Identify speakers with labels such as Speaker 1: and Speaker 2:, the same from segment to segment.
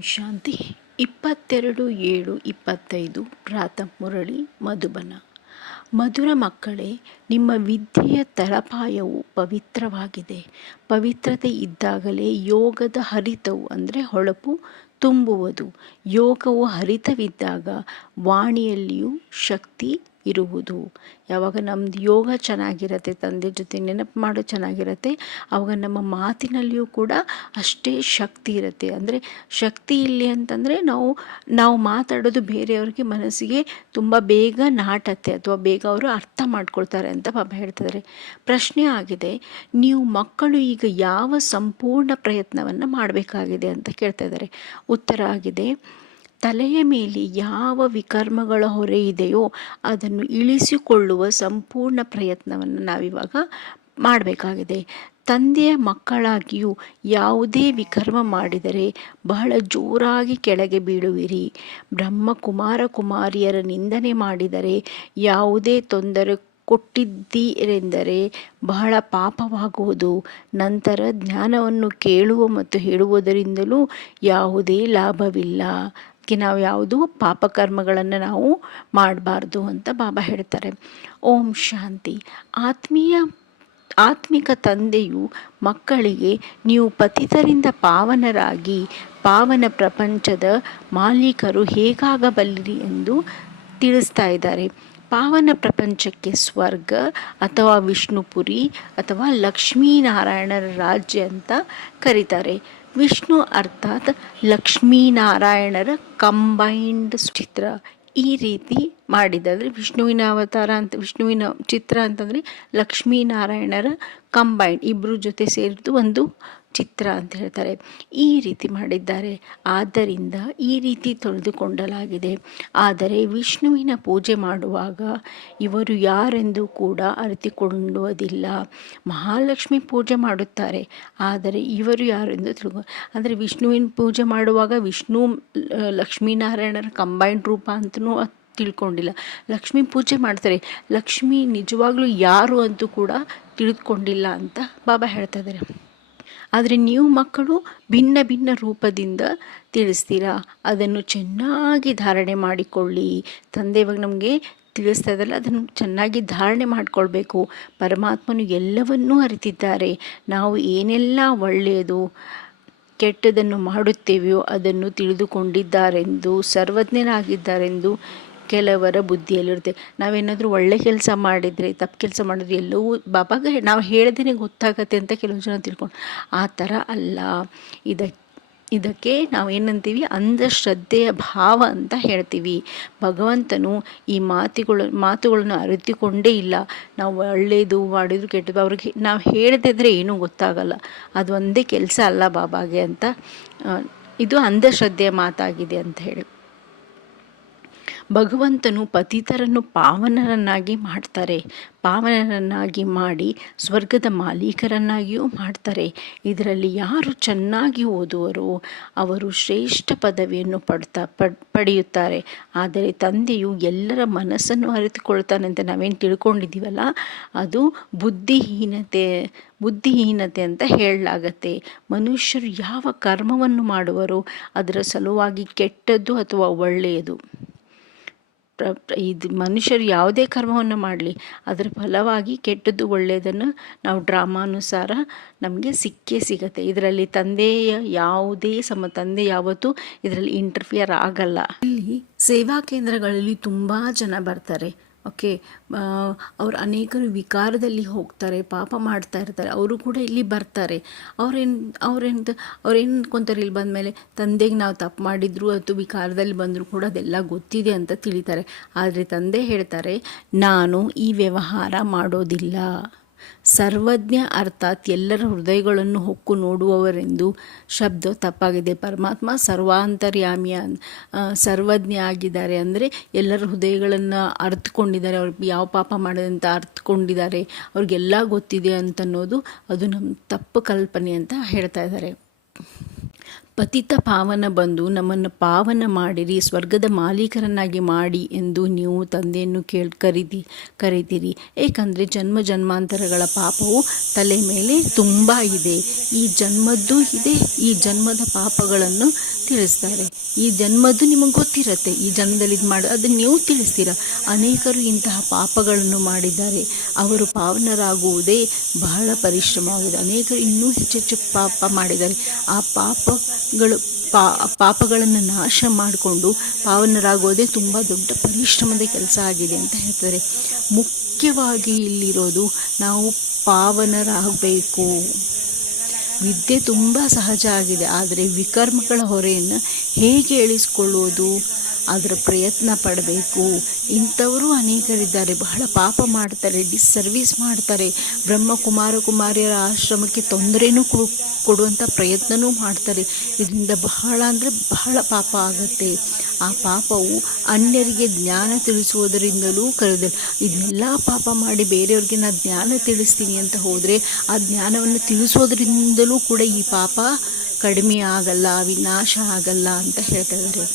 Speaker 1: ಶಾಂತಿ ಇಪ್ಪತ್ತೆರಡು ಏಳು ಇಪ್ಪತ್ತೈದು, ಪ್ರಾತಃ ಮುರಳಿ, ಮಧುಬನ. ಮಧುರ ಮಕ್ಕಳೇ, ನಿಮ್ಮ ವಿದ್ಯೆಯ ತಳಪಾಯವು ಪವಿತ್ರವಾಗಿದೆ. ಪವಿತ್ರತೆ ಇದ್ದಾಗಲೇ ಯೋಗದ ಹರಿತವು, ಅಂದರೆ ಹೊಳಪು, ತುಂಬುವುದು. ಯೋಗವು ಹರಿತವಿದ್ದಾಗ ವಾಣಿಯಲ್ಲಿಯೂ ಶಕ್ತಿ ಇರುವುದು. ಯಾವಾಗ ನಮ್ಮದು ಯೋಗ ಚೆನ್ನಾಗಿರತ್ತೆ, ತಂದೆ ಜೊತೆ ನೆನಪು ಮಾಡೋ ಚೆನ್ನಾಗಿರತ್ತೆ ಆವಾಗ ನಮ್ಮ ಮಾತಿನಲ್ಲಿಯೂ ಕೂಡ ಅಷ್ಟೇ ಶಕ್ತಿ ಇರುತ್ತೆ. ಅಂದರೆ ಶಕ್ತಿ ಇಲ್ಲಿ ಅಂತಂದರೆ ನಾವು ನಾವು ಮಾತಾಡೋದು ಬೇರೆಯವ್ರಿಗೆ ಮನಸ್ಸಿಗೆ ತುಂಬ ಬೇಗ ನಾಟತ್ತೆ ಅಥವಾ ಬೇಗ ಅವರು ಅರ್ಥ ಮಾಡ್ಕೊಳ್ತಾರೆ ಅಂತ ಪಾಪ ಹೇಳ್ತಿದ್ದಾರೆ ಪ್ರಶ್ನೆ ಆಗಿದೆ, ನೀವು ಮಕ್ಕಳು ಈಗ ಯಾವ ಸಂಪೂರ್ಣ ಪ್ರಯತ್ನವನ್ನು ಮಾಡಬೇಕಾಗಿದೆ ಅಂತ ಕೇಳ್ತಾ ಇದ್ದಾರೆ ಉತ್ತರ ಆಗಿದೆ ತಲೆಯ ಮೇಲೆ ಯಾವ ವಿಕರ್ಮಗಳ ಹೊರೆ ಇದೆಯೋ ಅದನ್ನು ಇಳಿಸಿಕೊಳ್ಳುವ ಸಂಪೂರ್ಣ ಪ್ರಯತ್ನವನ್ನು ನಾವಿವಾಗ ಮಾಡಬೇಕಾಗಿದೆ. ತಂದೆಯ ಮಕ್ಕಳಾಗಿಯೂ ಯಾವುದೇ ವಿಕರ್ಮ ಮಾಡಿದರೆ ಬಹಳ ಜೋರಾಗಿ ಕೆಳಗೆ ಬೀಳುವಿರಿ. ಬ್ರಹ್ಮ ಕುಮಾರ ಕುಮಾರಿಯರ ನಿಂದನೆ ಮಾಡಿದರೆ ಯಾವುದೇ ತೊಂದರೆ ಕೊಟ್ಟಿದ್ದೀರೆಂದರೆ ಬಹಳ ಪಾಪವಾಗುವುದು. ನಂತರ ಜ್ಞಾನವನ್ನು ಕೇಳುವ ಮತ್ತು ಹೇಳುವುದರಿಂದಲೂ ಯಾವುದೇ ಲಾಭವಿಲ್ಲ. ಅದಕ್ಕೆ ನಾವು ಯಾವುದು ಪಾಪಕರ್ಮಗಳನ್ನು ನಾವು ಮಾಡಬಾರ್ದು ಅಂತ ಬಾಬಾ ಹೇಳ್ತಾರೆ. ಓಂ ಶಾಂತಿ. ಆತ್ಮೀಯ, ಆತ್ಮಿಕ ತಂದೆಯು ಮಕ್ಕಳಿಗೆ ನೀವು ಪತಿತರಿಂದ ಪಾವನರಾಗಿ ಪಾವನ ಪ್ರಪಂಚದ ಮಾಲೀಕರು ಹೇಗಾಗಬಲ್ಲಿರಿ ಎಂದು ತಿಳಿಸ್ತಾ ಇದ್ದಾರೆ. ಪಾವನ ಪ್ರಪಂಚಕ್ಕೆ ಸ್ವರ್ಗ ಅಥವಾ ವಿಷ್ಣುಪುರಿ ಅಥವಾ ಲಕ್ಷ್ಮೀನಾರಾಯಣರ ರಾಜ್ಯ ಅಂತ ಕರೀತಾರೆ. ವಿಷ್ಣು ಅರ್ಥಾತ್ ಲಕ್ಷ್ಮೀನಾರಾಯಣರ ಕಂಬೈನ್ಡ್ ಚಿತ್ರ. ಈ ರೀತಿ ಮಾಡಿದ್ದಾದರೆ ವಿಷ್ಣುವಿನ ಅವತಾರ ಅಂತ, ವಿಷ್ಣುವಿನ ಚಿತ್ರ ಅಂತಂದರೆ ಲಕ್ಷ್ಮೀನಾರಾಯಣರ ಕಂಬೈಂಡ್ ಇಬ್ಬರು ಜೊತೆ ಸೇರಿದ್ದು ಒಂದು ಚಿತ್ರ ಅಂತ ಹೇಳ್ತಾರೆ. ಈ ರೀತಿ ಮಾಡಿದ್ದಾರೆ. ಆದ್ದರಿಂದ ಈ ರೀತಿ ತೊಳೆದುಕೊಂಡಲಾಗಿದೆ. ಆದರೆ ವಿಷ್ಣುವಿನ ಪೂಜೆ ಮಾಡುವಾಗ ಇವರು ಯಾರೆಂದು ಕೂಡ ಅರಿತುಕೊಳ್ಳುವುದಿಲ್ಲ. ಮಹಾಲಕ್ಷ್ಮಿ ಪೂಜೆ ಮಾಡುತ್ತಾರೆ. ಆದರೆ ಇವರು ಯಾರೆಂದು ತಿಳ್ಕೊ, ಅಂದರೆ ವಿಷ್ಣುವಿನ ಪೂಜೆ ಮಾಡುವಾಗ ವಿಷ್ಣು ಲಕ್ಷ್ಮೀನಾರಾಯಣರ ಕಂಬೈನ್ಡ್ ರೂಪ ಅಂತಲೂ ತಿಳ್ಕೊಂಡಿಲ್ಲ. ಲಕ್ಷ್ಮಿ ಪೂಜೆ ಮಾಡ್ತಾರೆ. ಲಕ್ಷ್ಮಿ ನಿಜವಾಗ್ಲೂ ಯಾರು ಅಂತೂ ಕೂಡ ತಿಳಿದುಕೊಂಡಿಲ್ಲ ಅಂತ ಬಾಬಾ ಹೇಳ್ತಾ ಇದ್ದಾರೆ. ಆದರೆ ನೀವು ಮಕ್ಕಳು ಭಿನ್ನ ಭಿನ್ನ ರೂಪದಿಂದ ತಿಳಿಸ್ತೀರಾ? ಅದನ್ನು ಚೆನ್ನಾಗಿ ಧಾರಣೆ ಮಾಡಿಕೊಳ್ಳಿ. ತಂದೆ ಇವಾಗ ನಮಗೆ ತಿಳಿಸ್ತಾ ಇದ್ದಲ್ಲ ಅದನ್ನು ಚೆನ್ನಾಗಿ ಧಾರಣೆ ಮಾಡಿಕೊಳ್ಬೇಕು. ಪರಮಾತ್ಮನು ಎಲ್ಲವನ್ನೂ ಅರಿತಿದ್ದಾರೆ. ನಾವು ಏನೆಲ್ಲ ಒಳ್ಳೆಯದು, ಕೆಟ್ಟದನ್ನು ಮಾಡುತ್ತೇವೆಯೋ ಅದನ್ನು ತಿಳಿದುಕೊಂಡಿದ್ದಾರೆಂದು, ಸರ್ವಜ್ಞನಾಗಿದ್ದಾರೆಂದು ಕೆಲವರ ಬುದ್ಧಿಯಲ್ಲಿರುತ್ತೆ ನಾವೇನಾದರೂ ಒಳ್ಳೆ ಕೆಲಸ ಮಾಡಿದರೆ, ತಪ್ಪು ಕೆಲಸ ಮಾಡಿದ್ರೆ ಎಲ್ಲವೂ ಬಾಬಾಗ ನಾವು ಹೇಳ್ದೇ ಗೊತ್ತಾಗತ್ತೆ ಅಂತ ಕೆಲವು ಜನ ತಿಳ್ಕೊಂಡು. ಆ ಥರ ಅಲ್ಲ. ಇದಕ್ಕೆ ಇದಕ್ಕೆ ನಾವು ಏನಂತೀವಿ? ಅಂಧಶ್ರದ್ಧೆಯ ಭಾವ ಅಂತ ಹೇಳ್ತೀವಿ. ಭಗವಂತನು ಈ ಮಾತುಗಳು, ಮಾತುಗಳನ್ನು ಅರಿತುಕೊಂಡೇ ಇಲ್ಲ. ನಾವು ಒಳ್ಳೆಯದು ಮಾಡಿದ್ರು ಕೆಟ್ಟದ್ದು. ಅವ್ರಿಗೆ ನಾವು ಹೇಳದಿದ್ರೆ ಏನೂ ಗೊತ್ತಾಗಲ್ಲ. ಅದು ಒಂದೇ ಕೆಲಸ ಅಲ್ಲ ಬಾಬಾಗೆ ಅಂತ. ಇದು ಅಂಧಶ್ರದ್ಧೆಯ ಮಾತಾಗಿದೆ ಅಂತ ಹೇಳಿ. ಭಗವಂತನು ಪತಿತರನ್ನು ಪಾವನರನ್ನಾಗಿ ಮಾಡ್ತಾರೆ. ಪಾವನರನ್ನಾಗಿ ಮಾಡಿ ಸ್ವರ್ಗದ ಮಾಲೀಕರನ್ನಾಗಿಯೂ ಮಾಡ್ತಾರೆ. ಇದರಲ್ಲಿ ಯಾರು ಚೆನ್ನಾಗಿ ಓದುವರೋ ಅವರು ಶ್ರೇಷ್ಠ ಪದವಿಯನ್ನು ಪಡ್ತಾ ಪಡೆಯುತ್ತಾರೆ. ಆದರೆ ತಂದೆಯು ಎಲ್ಲರ ಮನಸ್ಸನ್ನು ಅರಿತುಕೊಳ್ತಾನೆ ಅಂತ ನಾವೇನು ತಿಳ್ಕೊಂಡಿದ್ದೀವಲ್ಲ? ಅದು ಬುದ್ಧಿಹೀನತೆ ಬುದ್ಧಿಹೀನತೆ ಅಂತ ಹೇಳಲಾಗತ್ತೆ. ಮನುಷ್ಯರು ಯಾವ ಕರ್ಮವನ್ನು ಮಾಡುವರೋ ಅದರ ಸಲುವಾಗಿ ಕೆಟ್ಟದ್ದು ಅಥವಾ ಒಳ್ಳೆಯದು. ಇದು ಮನುಷ್ಯರು ಯಾವುದೇ ಕರ್ಮವನ್ನು ಮಾಡಲಿ, ಅದರ ಫಲವಾಗಿ ಕೆಟ್ಟದ್ದು ಒಳ್ಳೆಯದನ್ನು ನಾವು ಡ್ರಾಮಾನುಸಾರ ನಮಗೆ ಸಿಕ್ಕೇ ಸಿಗತ್ತೆ. ಇದರಲ್ಲಿ ತಂದೆಯ ಯಾವುದೇ ಸಮ, ತಂದೆ ಯಾವತ್ತೂ ಇದರಲ್ಲಿ ಇಂಟರ್ಫಿಯರ್ ಆಗಲ್ಲ. ಇಲ್ಲಿ ಸೇವಾ ಕೇಂದ್ರಗಳಲ್ಲಿ ತುಂಬ ಜನ ಬರ್ತಾರೆ. ಓಕೆ ಅವ್ರು ಅನೇಕರು ವಿಕಾರದಲ್ಲಿ ಹೋಗ್ತಾರೆ, ಪಾಪ ಮಾಡ್ತಾ ಇರ್ತಾರೆ, ಅವರು ಕೂಡ ಇಲ್ಲಿ ಬರ್ತಾರೆ. ಅವ್ರೇನು ಅವ್ರೇನು ಅವ್ರೇನು ಅನ್ಕೊತಾರೆ, ಇಲ್ಲಿ ಬಂದಮೇಲೆ ತಂದೆಗೆ ನಾವು ತಪ್ಪು ಮಾಡಿದ್ರು ಅಥವಾ ವಿಕಾರದಲ್ಲಿ ಬಂದರೂ ಕೂಡ ಅದೆಲ್ಲ ಗೊತ್ತಿದೆ ಅಂತ ತಿಳಿತಾರೆ. ಆದರೆ ತಂದೆ ಹೇಳ್ತಾರೆ, ನಾನು ಈ ವ್ಯವಹಾರ ಮಾಡೋದಿಲ್ಲ. ಸರ್ವಜ್ಞ ಅರ್ಥಾತ್ ಎಲ್ಲರ ಹೃದಯಗಳನ್ನು ಹೊಕ್ಕು ನೋಡುವವರೆಂದು ಶಬ್ದ ತಪ್ಪಾಗಿದೆ. ಪರಮಾತ್ಮ ಸರ್ವಾಂತರ್ಯಾಮಿಯ ಸರ್ವಜ್ಞ ಆಗಿದ್ದಾರೆ. ಅಂದರೆ ಎಲ್ಲರ ಹೃದಯಗಳನ್ನು ಅರ್ಥಕೊಂಡಿದ್ದಾರೆ ಅವ್ರು ಯಾವ ಪಾಪ ಮಾಡೋದಂತ ಅರ್ಥಕೊಂಡಿದ್ದಾರೆ ಅವ್ರಿಗೆಲ್ಲ ಗೊತ್ತಿದೆ ಅಂತನ್ನೋದು ಅದು ನಮ್ಮ ತಪ್ಪು ಕಲ್ಪನೆ ಅಂತ ಹೇಳ್ತಾ ಇದ್ದಾರೆ. ಪತಿತ ಪಾವನ ಬಂದು ನಮ್ಮನ್ನು ಪಾವನ ಮಾಡಿರಿ, ಸ್ವರ್ಗದ ಮಾಲೀಕರನ್ನಾಗಿ ಮಾಡಿ ಎಂದು ನೀವು ತಂದೆಯನ್ನು ಕೇಳಿ ಕರೀತಿ ಕರೀತೀರಿ. ಏಕೆಂದರೆ ಜನ್ಮ ಜನ್ಮಾಂತರಗಳ ಪಾಪವು ತಲೆ ಮೇಲೆ ತುಂಬ ಇದೆ. ಈ ಜನ್ಮದ್ದು ಇದೆ, ಈ ಜನ್ಮದ ಪಾಪಗಳನ್ನು ತಿಳಿಸ್ತಾರೆ. ಈ ಜನ್ಮದ್ದು ನಿಮಗೆ ಗೊತ್ತಿರುತ್ತೆ, ಈ ಜನ್ಮದಲ್ಲಿ ಇದು ಮಾಡಿ, ಅದನ್ನು ನೀವು ತಿಳಿಸ್ತೀರ. ಅನೇಕರು ಇಂತಹ ಪಾಪಗಳನ್ನು ಮಾಡಿದ್ದಾರೆ. ಅವರು ಪಾವನರಾಗುವುದೇ ಬಹಳ ಪರಿಶ್ರಮವಾಗಿದೆ. ಅನೇಕರು ಇನ್ನೂ ಹೆಚ್ಚೆಚ್ಚು ಪಾಪ ಮಾಡಿದ್ದಾರೆ. ಆ ಪಾಪಗಳು ಪಾ, ಪಾಪಗಳನ್ನು ನಾಶ ಮಾಡಿಕೊಂಡು ಪಾವನರಾಗೋದೇ ತುಂಬ ದೊಡ್ಡ ಪರಿಶ್ರಮದ ಕೆಲಸ ಆಗಿದೆ ಅಂತ ಹೇಳ್ತಾರೆ. ಮುಖ್ಯವಾಗಿ ಇಲ್ಲಿರೋದು ನಾವು ಪಾವನರಾಗಬೇಕು. ವಿದ್ಯೆ ತುಂಬ ಸಹಜ ಆಗಿದೆ, ಆದರೆ ವಿಕರ್ಮಗಳ ಹೊರೆಯನ್ನು ಹೇಗೆ ಇಳಿಸ್ಕೊಳ್ಳುವುದು? ಅದರ ಪ್ರಯತ್ನ ಪಡಬೇಕು. ಇಂಥವರು ಅನೇಕರಿದ್ದಾರೆ. ಬಹಳ ಪಾಪ ಮಾಡ್ತಾರೆ ಡಿಸ್ಸರ್ವಿಸ್ ಮಾಡ್ತಾರೆ. ಬ್ರಹ್ಮ ಕುಮಾರ ಕುಮಾರಿಯರ ಆಶ್ರಮಕ್ಕೆ ತೊಂದರೆನೂ ಕೊಡುವಂಥ ಪ್ರಯತ್ನವೂ ಮಾಡ್ತಾರೆ. ಇದರಿಂದ ಬಹಳ ಅಂದರೆ ಬಹಳ ಪಾಪ ಆಗುತ್ತೆ. ಆ ಪಾಪವು ಅನ್ಯರಿಗೆ ಜ್ಞಾನ ತಿಳಿಸುವುದರಿಂದಲೂ ಕರೆದ ಇದನ್ನೆಲ್ಲ ಪಾಪ ಮಾಡಿ ಬೇರೆಯವ್ರಿಗೆ ನಾನು ಜ್ಞಾನ ತಿಳಿಸ್ತೀನಿ ಅಂತ ಹೋದರೆ, ಆ ಜ್ಞಾನವನ್ನು ತಿಳಿಸೋದ್ರಿಂದಲೂ ಕೂಡ ಈ ಪಾಪ ಕಡಿಮೆ ಆಗಲ್ಲ, ವಿನಾಶ ಆಗಲ್ಲ ಅಂತ ಹೇಳ್ತಾ ಇದ್ದಾರೆ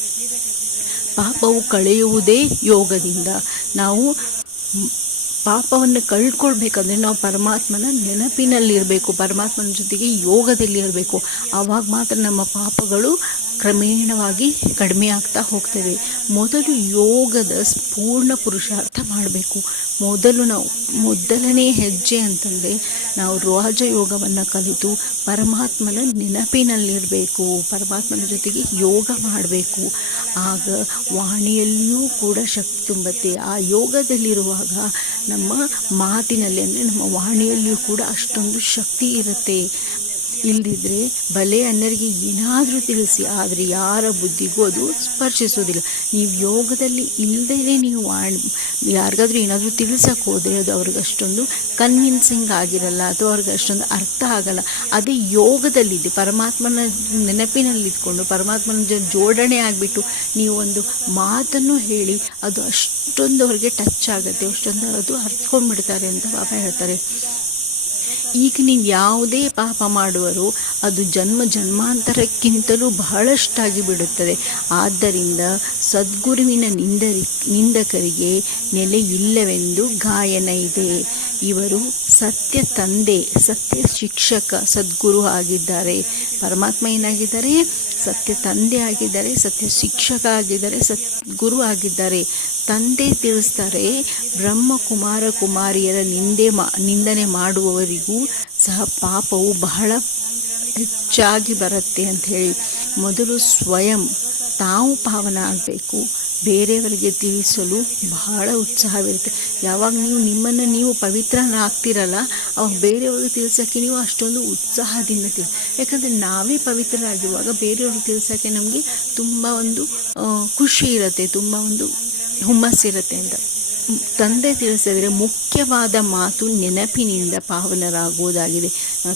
Speaker 1: ಪಾಪವು ಕಳೆಯುವುದೇ ಯೋಗದಿಂದ. ನಾವು ಪಾಪವನ್ನು ಕಳ್ಕೊಳ್ಬೇಕಂದ್ರೆ ನಾವು ಪರಮಾತ್ಮನ ನೆನಪಿನಲ್ಲಿರಬೇಕು, ಪರಮಾತ್ಮನ ಜೊತೆಗೆ ಯೋಗದಲ್ಲಿ ಇರಬೇಕು ಆವಾಗ ಮಾತ್ರ ನಮ್ಮ ಪಾಪಗಳು ಕ್ರಮೇಣವಾಗಿ ಕಡಿಮೆ ಆಗ್ತಾ ಹೋಗ್ತೇವೆ. ಮೊದಲು ಯೋಗದ ಪೂರ್ಣ ಪುರುಷಾರ್ಥ ಮಾಡಬೇಕು. ಮೊದಲು ನಾವು ಮೊದಲನೇ ಹೆಜ್ಜೆ ಅಂತಂದರೆ ನಾವು ರಾಜಯೋಗವನ್ನು ಕಲಿತು ಪರಮಾತ್ಮನ ನೆನಪಿನಲ್ಲಿರಬೇಕು. ಪರಮಾತ್ಮನ ಜೊತೆಗೆ ಯೋಗ ಮಾಡಬೇಕು. ಆಗ ವಾಣಿಯಲ್ಲಿಯೂ ಕೂಡ ಶಕ್ತಿ ತುಂಬುತ್ತೆ. ಆ ಯೋಗದಲ್ಲಿರುವಾಗ ನಮ್ಮ ಮಾತಿನಲ್ಲಿ ಅಂದರೆ ನಮ್ಮ ವಾಣಿಯಲ್ಲಿಯೂ ಕೂಡ ಅಷ್ಟೊಂದು ಶಕ್ತಿ ಇರುತ್ತೆ. ಇಲ್ಲದಿದ್ದರೆ ಬಲೆ ಅನ್ನರಿಗೆ ಏನಾದರೂ ತಿಳಿಸಿ, ಆದರೆ ಯಾರ ಬುದ್ಧಿಗೂ ಅದು ಸ್ಪರ್ಶಿಸೋದಿಲ್ಲ ನೀವು ಯೋಗದಲ್ಲಿ ಇಲ್ಲದೇ ನೀವು ಯಾರಿಗಾದ್ರೂ ಏನಾದರೂ ತಿಳಿಸೋಕೆ ಹೋದರೆ ಅದು ಅವ್ರಿಗೆ ಅಷ್ಟೊಂದು ಕನ್ವಿನ್ಸಿಂಗ್ ಆಗಿರಲ್ಲ, ಅಥವಾ ಅವ್ರಿಗೆ ಅಷ್ಟೊಂದು ಅರ್ಥ ಆಗಲ್ಲ. ಅದೇ ಯೋಗದಲ್ಲಿದೆ, ಪರಮಾತ್ಮನ ನೆನಪಿನಲ್ಲಿ ಇದ್ಕೊಂಡು ಪರಮಾತ್ಮನ ಜೋಡಣೆ ಆಗಿಬಿಟ್ಟು ನೀವು ಒಂದು ಮಾತನ್ನು ಹೇಳಿ, ಅದು ಅಷ್ಟೊಂದು ಅವ್ರಿಗೆ ಟಚ್ ಆಗುತ್ತೆ, ಅಷ್ಟೊಂದು ಅದು ಅರ್ಥಕೊಂಡ್ಬಿಡ್ತಾರೆ ಅಂತ ಬಾಬಾ ಹೇಳ್ತಾರೆ. ಈಗ ನೀವು ಯಾವುದೇ ಪಾಪ ಮಾಡುವರು ಅದು ಜನ್ಮ ಜನ್ಮಾಂತರಕ್ಕಿಂತಲೂ ಬಹಳಷ್ಟಾಗಿ ಬಿಡುತ್ತದೆ. ಆದ್ದರಿಂದ ಸದ್ಗುರುವಿನ ನಿಂದರಿ ನಿಂದಕರಿಗೆ ನೆಲೆ ಇಲ್ಲವೆಂದು ಗಾಯನ ಇದೆ. ಇವರು ಸತ್ಯ ತಂದೆ, ಸತ್ಯ ಶಿಕ್ಷಕ, ಸದ್ಗುರು ಆಗಿದ್ದಾರೆ. ಪರಮಾತ್ಮ ಏನಾಗಿದ್ದಾರೆ? ಸತ್ಯ ತಂದೆ ಆಗಿದ್ದಾರೆ, ಸತ್ಯ ಶಿಕ್ಷಕ ಆಗಿದ್ದಾರೆ, ಸದ್ಗುರು ಆಗಿದ್ದಾರೆ. ತಂದೆ ತಿಳಿಸ್ತಾರೆ ಬ್ರಹ್ಮ ಕುಮಾರ ಕುಮಾರಿಯರ ನಿಂದೆ ಮಾ, ನಿಂದನೆ ಮಾಡುವವರಿಗೂ ಸಹ ಪಾಪವು ಬಹಳ ಹೆಚ್ಚಾಗಿ ಬರುತ್ತೆ ಅಂತ ಹೇಳಿ. ಮೊದಲು ಸ್ವಯಂ ತಾವು ಪಾವನ ಆಗಬೇಕು. ಬೇರೆಯವರಿಗೆ ತಿಳಿಸಲು ಬಹಳ ಉತ್ಸಾಹವಿರುತ್ತೆ. ಯಾವಾಗ ನೀವು ನಿಮ್ಮನ್ನು ನೀವು ಪವಿತ್ರನ ಆಗ್ತಿರಲ್ಲ ಅವಾಗ ಬೇರೆಯವ್ರಿಗೆ ತಿಳಿಸೋಕ್ಕೆ ನೀವು ಅಷ್ಟೊಂದು ಉತ್ಸಾಹದಿಂದ ತಿಳಿ. ಯಾಕಂದರೆ ನಾವೇ ಪವಿತ್ರರಾಗಿರುವಾಗ ಬೇರೆಯವ್ರಿಗೆ ತಿಳಿಸೋಕ್ಕೆ ನಮಗೆ ತುಂಬ ಒಂದು ಖುಷಿ ಇರುತ್ತೆ, ತುಂಬ ಒಂದು ಹುಮ್ಮಸ್ಸಿರುತ್ತೆ ಅಂತ. ತಂದೆ ತಿಳಿಸಿದರೆ ಮುಖ್ಯವಾದ ಮಾತು ನೆನಪಿನಿಂದ ಪಾವನರಾಗುವುದಾಗಿದೆ.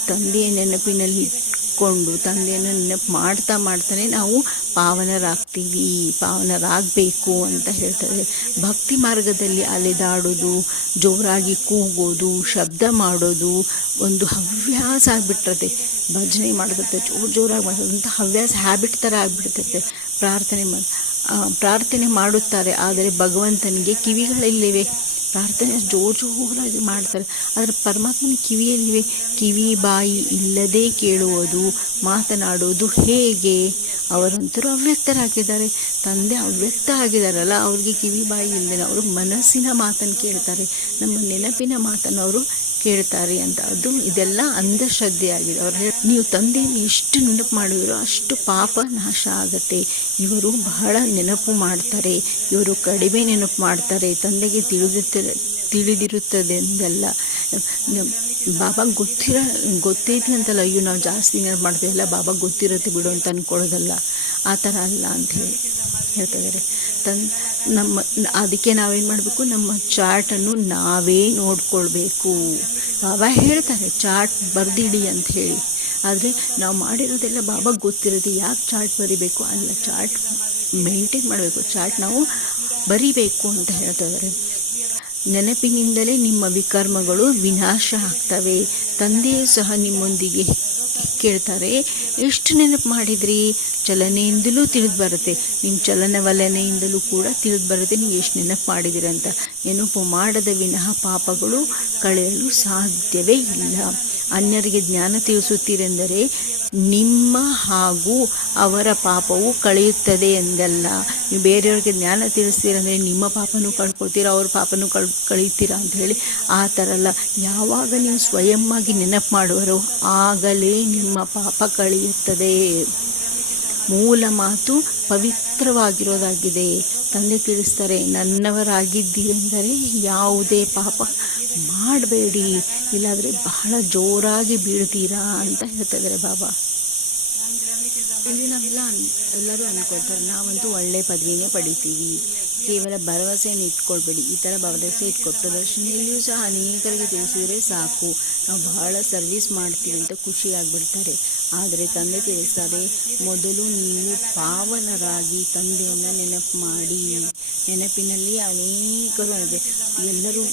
Speaker 1: ತಂದೆಯ ನೆನಪಿನಲ್ಲಿ ಇಟ್ಕೊಂಡು ತಂದೆಯನ್ನು ನೆನಪು ಮಾಡ್ತಾ ಮಾಡ್ತಾನೆ ನಾವು ಪಾವನರಾಗ್ತೀವಿ, ಪಾವನರಾಗಬೇಕು ಅಂತ ಹೇಳ್ತಾರೆ. ಭಕ್ತಿ ಮಾರ್ಗದಲ್ಲಿ ಅಲೆದಾಡೋದು ಜೋರಾಗಿ ಕೂಗೋದು, ಶಬ್ದ ಮಾಡೋದು ಒಂದು ಹವ್ಯಾಸ ಆಗಿಬಿಟ್ಟಿರುತ್ತೆ. ಭಜನೆ ಮಾಡೋದಂತೆ ಜೋರು ಜೋರಾಗಿ ಮಾಡೋದಂತ ಹವ್ಯಾಸ ಹ್ಯಾಬಿಟ್ ಥರ ಆಗಿಬಿಡ್ತೈತೆ ಪ್ರಾರ್ಥನೆ ಮಾಡಿ ಪ್ರಾರ್ಥನೆ ಮಾಡುತ್ತಾರೆ. ಆದರೆ ಭಗವಂತನಿಗೆ ಕಿವಿಗಳಿಲ್ಲಿವೆ. ಪ್ರಾರ್ಥನೆ ಜೋರು ಜೋರಾಗಿ ಮಾಡ್ತಾರೆ. ಆದರೆ ಪರಮಾತ್ಮನ ಕಿವಿಯಲ್ಲಿವೆ. ಕಿವಿ ಬಾಯಿ ಇಲ್ಲದೆ ಕೇಳುವುದು ಮಾತನಾಡೋದು ಹೇಗೆ? ಅವರಂತರೂ ಅವ್ಯಕ್ತರಾಗಿದ್ದಾರೆ. ತಂದೆ ಅವ್ಯಕ್ತ ಆಗಿದ್ದಾರಲ್ಲ, ಅವ್ರಿಗೆ ಕಿವಿ ಬಾಯಿ ಇಲ್ಲದೆ ಅವರು ಮನಸ್ಸಿನ ಮಾತನ್ನು ಕೇಳ್ತಾರೆ. ನಮ್ಮ ನೆನಪಿನ ಮಾತನ್ನು ಅವರು ಕೇಳ್ತಾರೆ ಅಂತ. ಅದು ಇದೆಲ್ಲ ಅಂಧಶ್ರದ್ಧೆಯಾಗಿದೆ ಅವ್ರು ಹೇಳಿ, ನೀವು ತಂದೆಯನ್ನು ಎಷ್ಟು ನೆನಪು ಮಾಡಿರೋ ಅಷ್ಟು ಪಾಪ ನಾಶ ಆಗತ್ತೆ. ಇವರು ಬಹಳ ನೆನಪು ಮಾಡ್ತಾರೆ. ಇವರು ಕಡಿಮೆ ನೆನಪು ಮಾಡ್ತಾರೆ. ತಂದೆಗೆ ತಿಳಿದಿರುತ್ತದೆ ತಿಳಿದಿರುತ್ತದೆ ಎಂದಲ್ಲ ಬಾಬಾ ಗೊತ್ತಿರ ಗೊತ್ತೈತಿ ಅಂತಲ್ಲ, ಅಯ್ಯೋ ನಾವು ಜಾಸ್ತಿ ದಿನ ಮಾಡ್ತೀವಿ, ಅಲ್ಲ ಬಾಬಾ ಗೊತ್ತಿರುತ್ತೆ ಬಿಡು ಅಂತ ಅಂದ್ಕೊಳ್ಳೋದಲ್ಲ ಆ ಥರ ಅಲ್ಲ ಅಂತ ಹೇಳಿ ಹೇಳ್ತಾ ಇದ್ದಾರೆ ತನ್ ನಮ್ಮ ಅದಕ್ಕೆ ನಾವೇನು ಮಾಡಬೇಕು, ನಮ್ಮ ಚಾರ್ಟನ್ನು ನಾವೇ ನೋಡ್ಕೊಳ್ಬೇಕು. ಬಾಬಾ ಹೇಳ್ತಾರೆ, ಚಾರ್ಟ್ ಬರ್ದಿಡಿ ಅಂತ ಹೇಳಿ. ಆದರೆ ನಾವು ಮಾಡಿರೋದೆಲ್ಲ ಬಾಬಾ ಗೊತ್ತಿರುತ್ತೆ, ಯಾಕೆ ಚಾರ್ಟ್ ಬರಿಬೇಕು ಅಲ್ಲ, ಚಾರ್ಟ್ ಮೇಂಟೈನ್ ಮಾಡಬೇಕು, ಚಾರ್ಟ್ ನಾವು ಬರಿಬೇಕು ಅಂತ ಹೇಳ್ತಾ ಇದ್ದಾರೆ ನೆನಪಿನಿಂದಲೇ ನಿಮ್ಮ ವಿಕರ್ಮಗಳು ವಿನಾಶ ಆಗ್ತವೆ. ತಂದೆಯೂ ಸಹ ನಿಮ್ಮೊಂದಿಗೆ ಕೇಳ್ತಾರೆ, ಎಷ್ಟು ನೆನಪು ಮಾಡಿದ್ರಿ? ಚಲನೆಯಿಂದಲೂ ತಿಳಿದು ಬರುತ್ತೆ ನಿಮ್ಮ ಚಲನವಲನೆಯಿಂದಲೂ ಕೂಡ ತಿಳಿದು ಬರುತ್ತೆ ನೀವು ಎಷ್ಟು ನೆನಪು ಮಾಡಿದಿರಂತ ನೆನಪು ಮಾಡದ ವಿನಃ ಪಾಪಗಳು ಕಳೆಯಲು ಸಾಧ್ಯವೇ ಇಲ್ಲ. ಅನ್ಯರಿಗೆ ಜ್ಞಾನ ತಿಳಿಸುತ್ತೀರೆಂದರೆ ನಿಮ್ಮ ಹಾಗೂ ಅವರ ಪಾಪವು ಕಳೆಯುತ್ತದೆ ಎಂದಲ್ಲ. ನೀವು ಬೇರೆಯವ್ರಿಗೆ ಜ್ಞಾನ ತಿಳಿಸ್ತೀರಂದರೆ ನಿಮ್ಮ ಪಾಪನೂ ಕಳ್ಕೊಳ್ತೀರ? ಅವ್ರ ಪಾಪನೂ ಕಳ್ ಕಳೀತೀರಾ ಅಂತ ಹೇಳಿ, ಆ ಥರ ಅಲ್ಲ. ಯಾವಾಗ ನೀವು ಸ್ವಯಂವಾಗಿ ನೆನಪು ಮಾಡುವರೋ ಆಗಲೇ ನಿಮ್ಮ ಪಾಪ ಕಳೆಯುತ್ತದೆ. ಮೂಲ ಮಾತು ಪವಿತ್ರವಾಗಿರೋದಾಗಿದೆ. ತಂದೆ ತಿಳಿಸ್ತಾರೆ ನನ್ನವರಾಗಿದ್ದೀರೆಂದರೆ ಯಾವುದೇ ಪಾಪ ಮಾಡಬೇಡಿ. ಇಲ್ಲಾದರೆ ಬಹಳ ಜೋರಾಗಿ ಬೀಳ್ತೀರಾ ಅಂತ ಹೇಳ್ತಾಯಿದ್ದಾರೆ ಬಾಬಾ. ಇಲ್ಲಿ ನಾವೆಲ್ಲ ಅನ್, ಎಲ್ಲರೂ ಅಂದ್ಕೊಳ್ತಾರೆ ನಾವಂತೂ ಒಳ್ಳೆ ಪದವಿನೇ ಪಡಿತೀವಿ. ಕೇವಲ ಭರವಸೆಯನ್ನು ಇಟ್ಕೊಳ್ಬೇಡಿ. ಈ ಥರ ಭರವಸೆ ಇಟ್ಕೊಟ್ಟು ಪ್ರದರ್ಶನೆಯಲ್ಲಿಯೂ ಸಹ ಅನೇಕರಿಗೆ ತಿಳಿಸಿದರೆ ಸಾಕು. ನಾವು ಬಹಳ ಸರ್ವಿಸ್ ಮಾಡ್ತೀವಿ ಅಂತ ಖುಷಿಯಾಗ್ಬಿಡ್ತಾರೆ ಆದರೆ ತಂದೆ ತಿಳಿಸ್ತಾರೆ, ಮೊದಲು ನೀವು ಪಾವನರಾಗಿ ತಂದೆಯನ್ನು ನೆನಪು ಮಾಡಿ. ನೆನಪಿನಲ್ಲಿ ಅನೇಕರು ಇದೆ. ಎಲ್ಲರೂ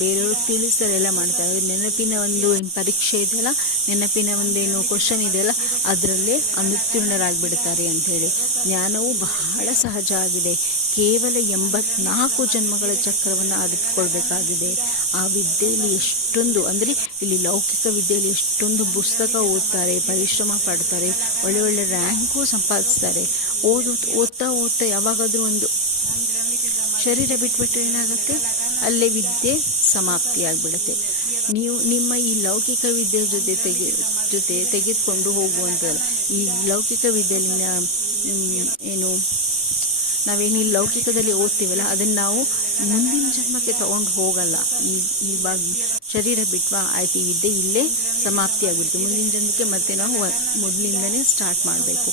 Speaker 1: ಬೇರೆಯವರು ತಿಳಿಸ್ತಾರೆ, ಎಲ್ಲ ಮಾಡ್ತಾರೆ. ನೆನಪಿನ ಒಂದು ಪರೀಕ್ಷೆ ಇದೆಯಲ್ಲ? ನೆನಪಿನ ಒಂದೇನು ಕ್ವಶನ್ ಇದೆಯಲ್ಲ? ಅದರಲ್ಲೇ ಅನುತ್ತೀರ್ಣರಾಗಿಬಿಡ್ತಾರೆ ಅಂಥೇಳಿ ಜ್ಞಾನವು ಬಹಳ ಸಹಜ ಆಗಿದೆ. ಕೇವಲ ಎಂಬತ್ನಾಲ್ಕು ಜನ್ಮಗಳ ಚಕ್ರವನ್ನು ಅರಿತುಕೊಳ್ಬೇಕಾಗಿದೆ. ಆ ವಿದ್ಯೆಯಲ್ಲಿ ಎಷ್ಟೊಂದು, ಅಂದರೆ ಇಲ್ಲಿ ಲೌಕಿಕ ವಿದ್ಯೆಯಲ್ಲಿ ಎಷ್ಟೊಂದು ಪುಸ್ತಕ ಓದ್ತಾರೆ, ಪರಿಶ್ರಮ ಪಡ್ತಾರೆ, ಒಳ್ಳೆ ಒಳ್ಳೆ ರ್ಯಾಂಕು ಸಂಪಾದಿಸ್ತಾರೆ. ಓದು, ಓದ್ತಾ ಓದ್ತಾ ಯಾವಾಗಾದರೂ ಒಂದು ಶರೀರ ಬಿಟ್ಬಿಟ್ರೆ ಏನಾಗುತ್ತೆ? ಅಲ್ಲೇ ವಿದ್ಯೆ ಸಮಾಪ್ತಿಯಾಗಿಬಿಡುತ್ತೆ. ನೀವು ನಿಮ್ಮ ಈ ಲೌಕಿಕ ವಿದ್ಯೆ ಜೊತೆ ತೆಗೆ, ಜೊತೆ ತೆಗೆದುಕೊಂಡು ಹೋಗುವಂಥ ಈ ಲೌಕಿಕ ವಿದ್ಯೆಯಲ್ಲಿನ ಏನು ನಾವೇನು ಈ ಲೌಕಿಕದಲ್ಲಿ ಓದ್ತೀವಲ್ಲ, ಅದನ್ನು ನಾವು ಮುಂದಿನ ಜನ್ಮಕ್ಕೆ ತಗೊಂಡು ಹೋಗಲ್ಲ. ಈ ಇವಾಗ ಶರೀರ ಬಿಟ್ವಾ ಆಯ್ತು ಇದ್ದೆ ಇಲ್ಲೇ ಸಮಾಪ್ತಿ ಆಗಿಬಿಡ್ತು. ಮುಂದಿನ ಜನ್ಮಕ್ಕೆ ಮತ್ತೆ ನಾವು ಮೊದಲಿಂದನೇ ಸ್ಟಾರ್ಟ್ ಮಾಡಬೇಕು.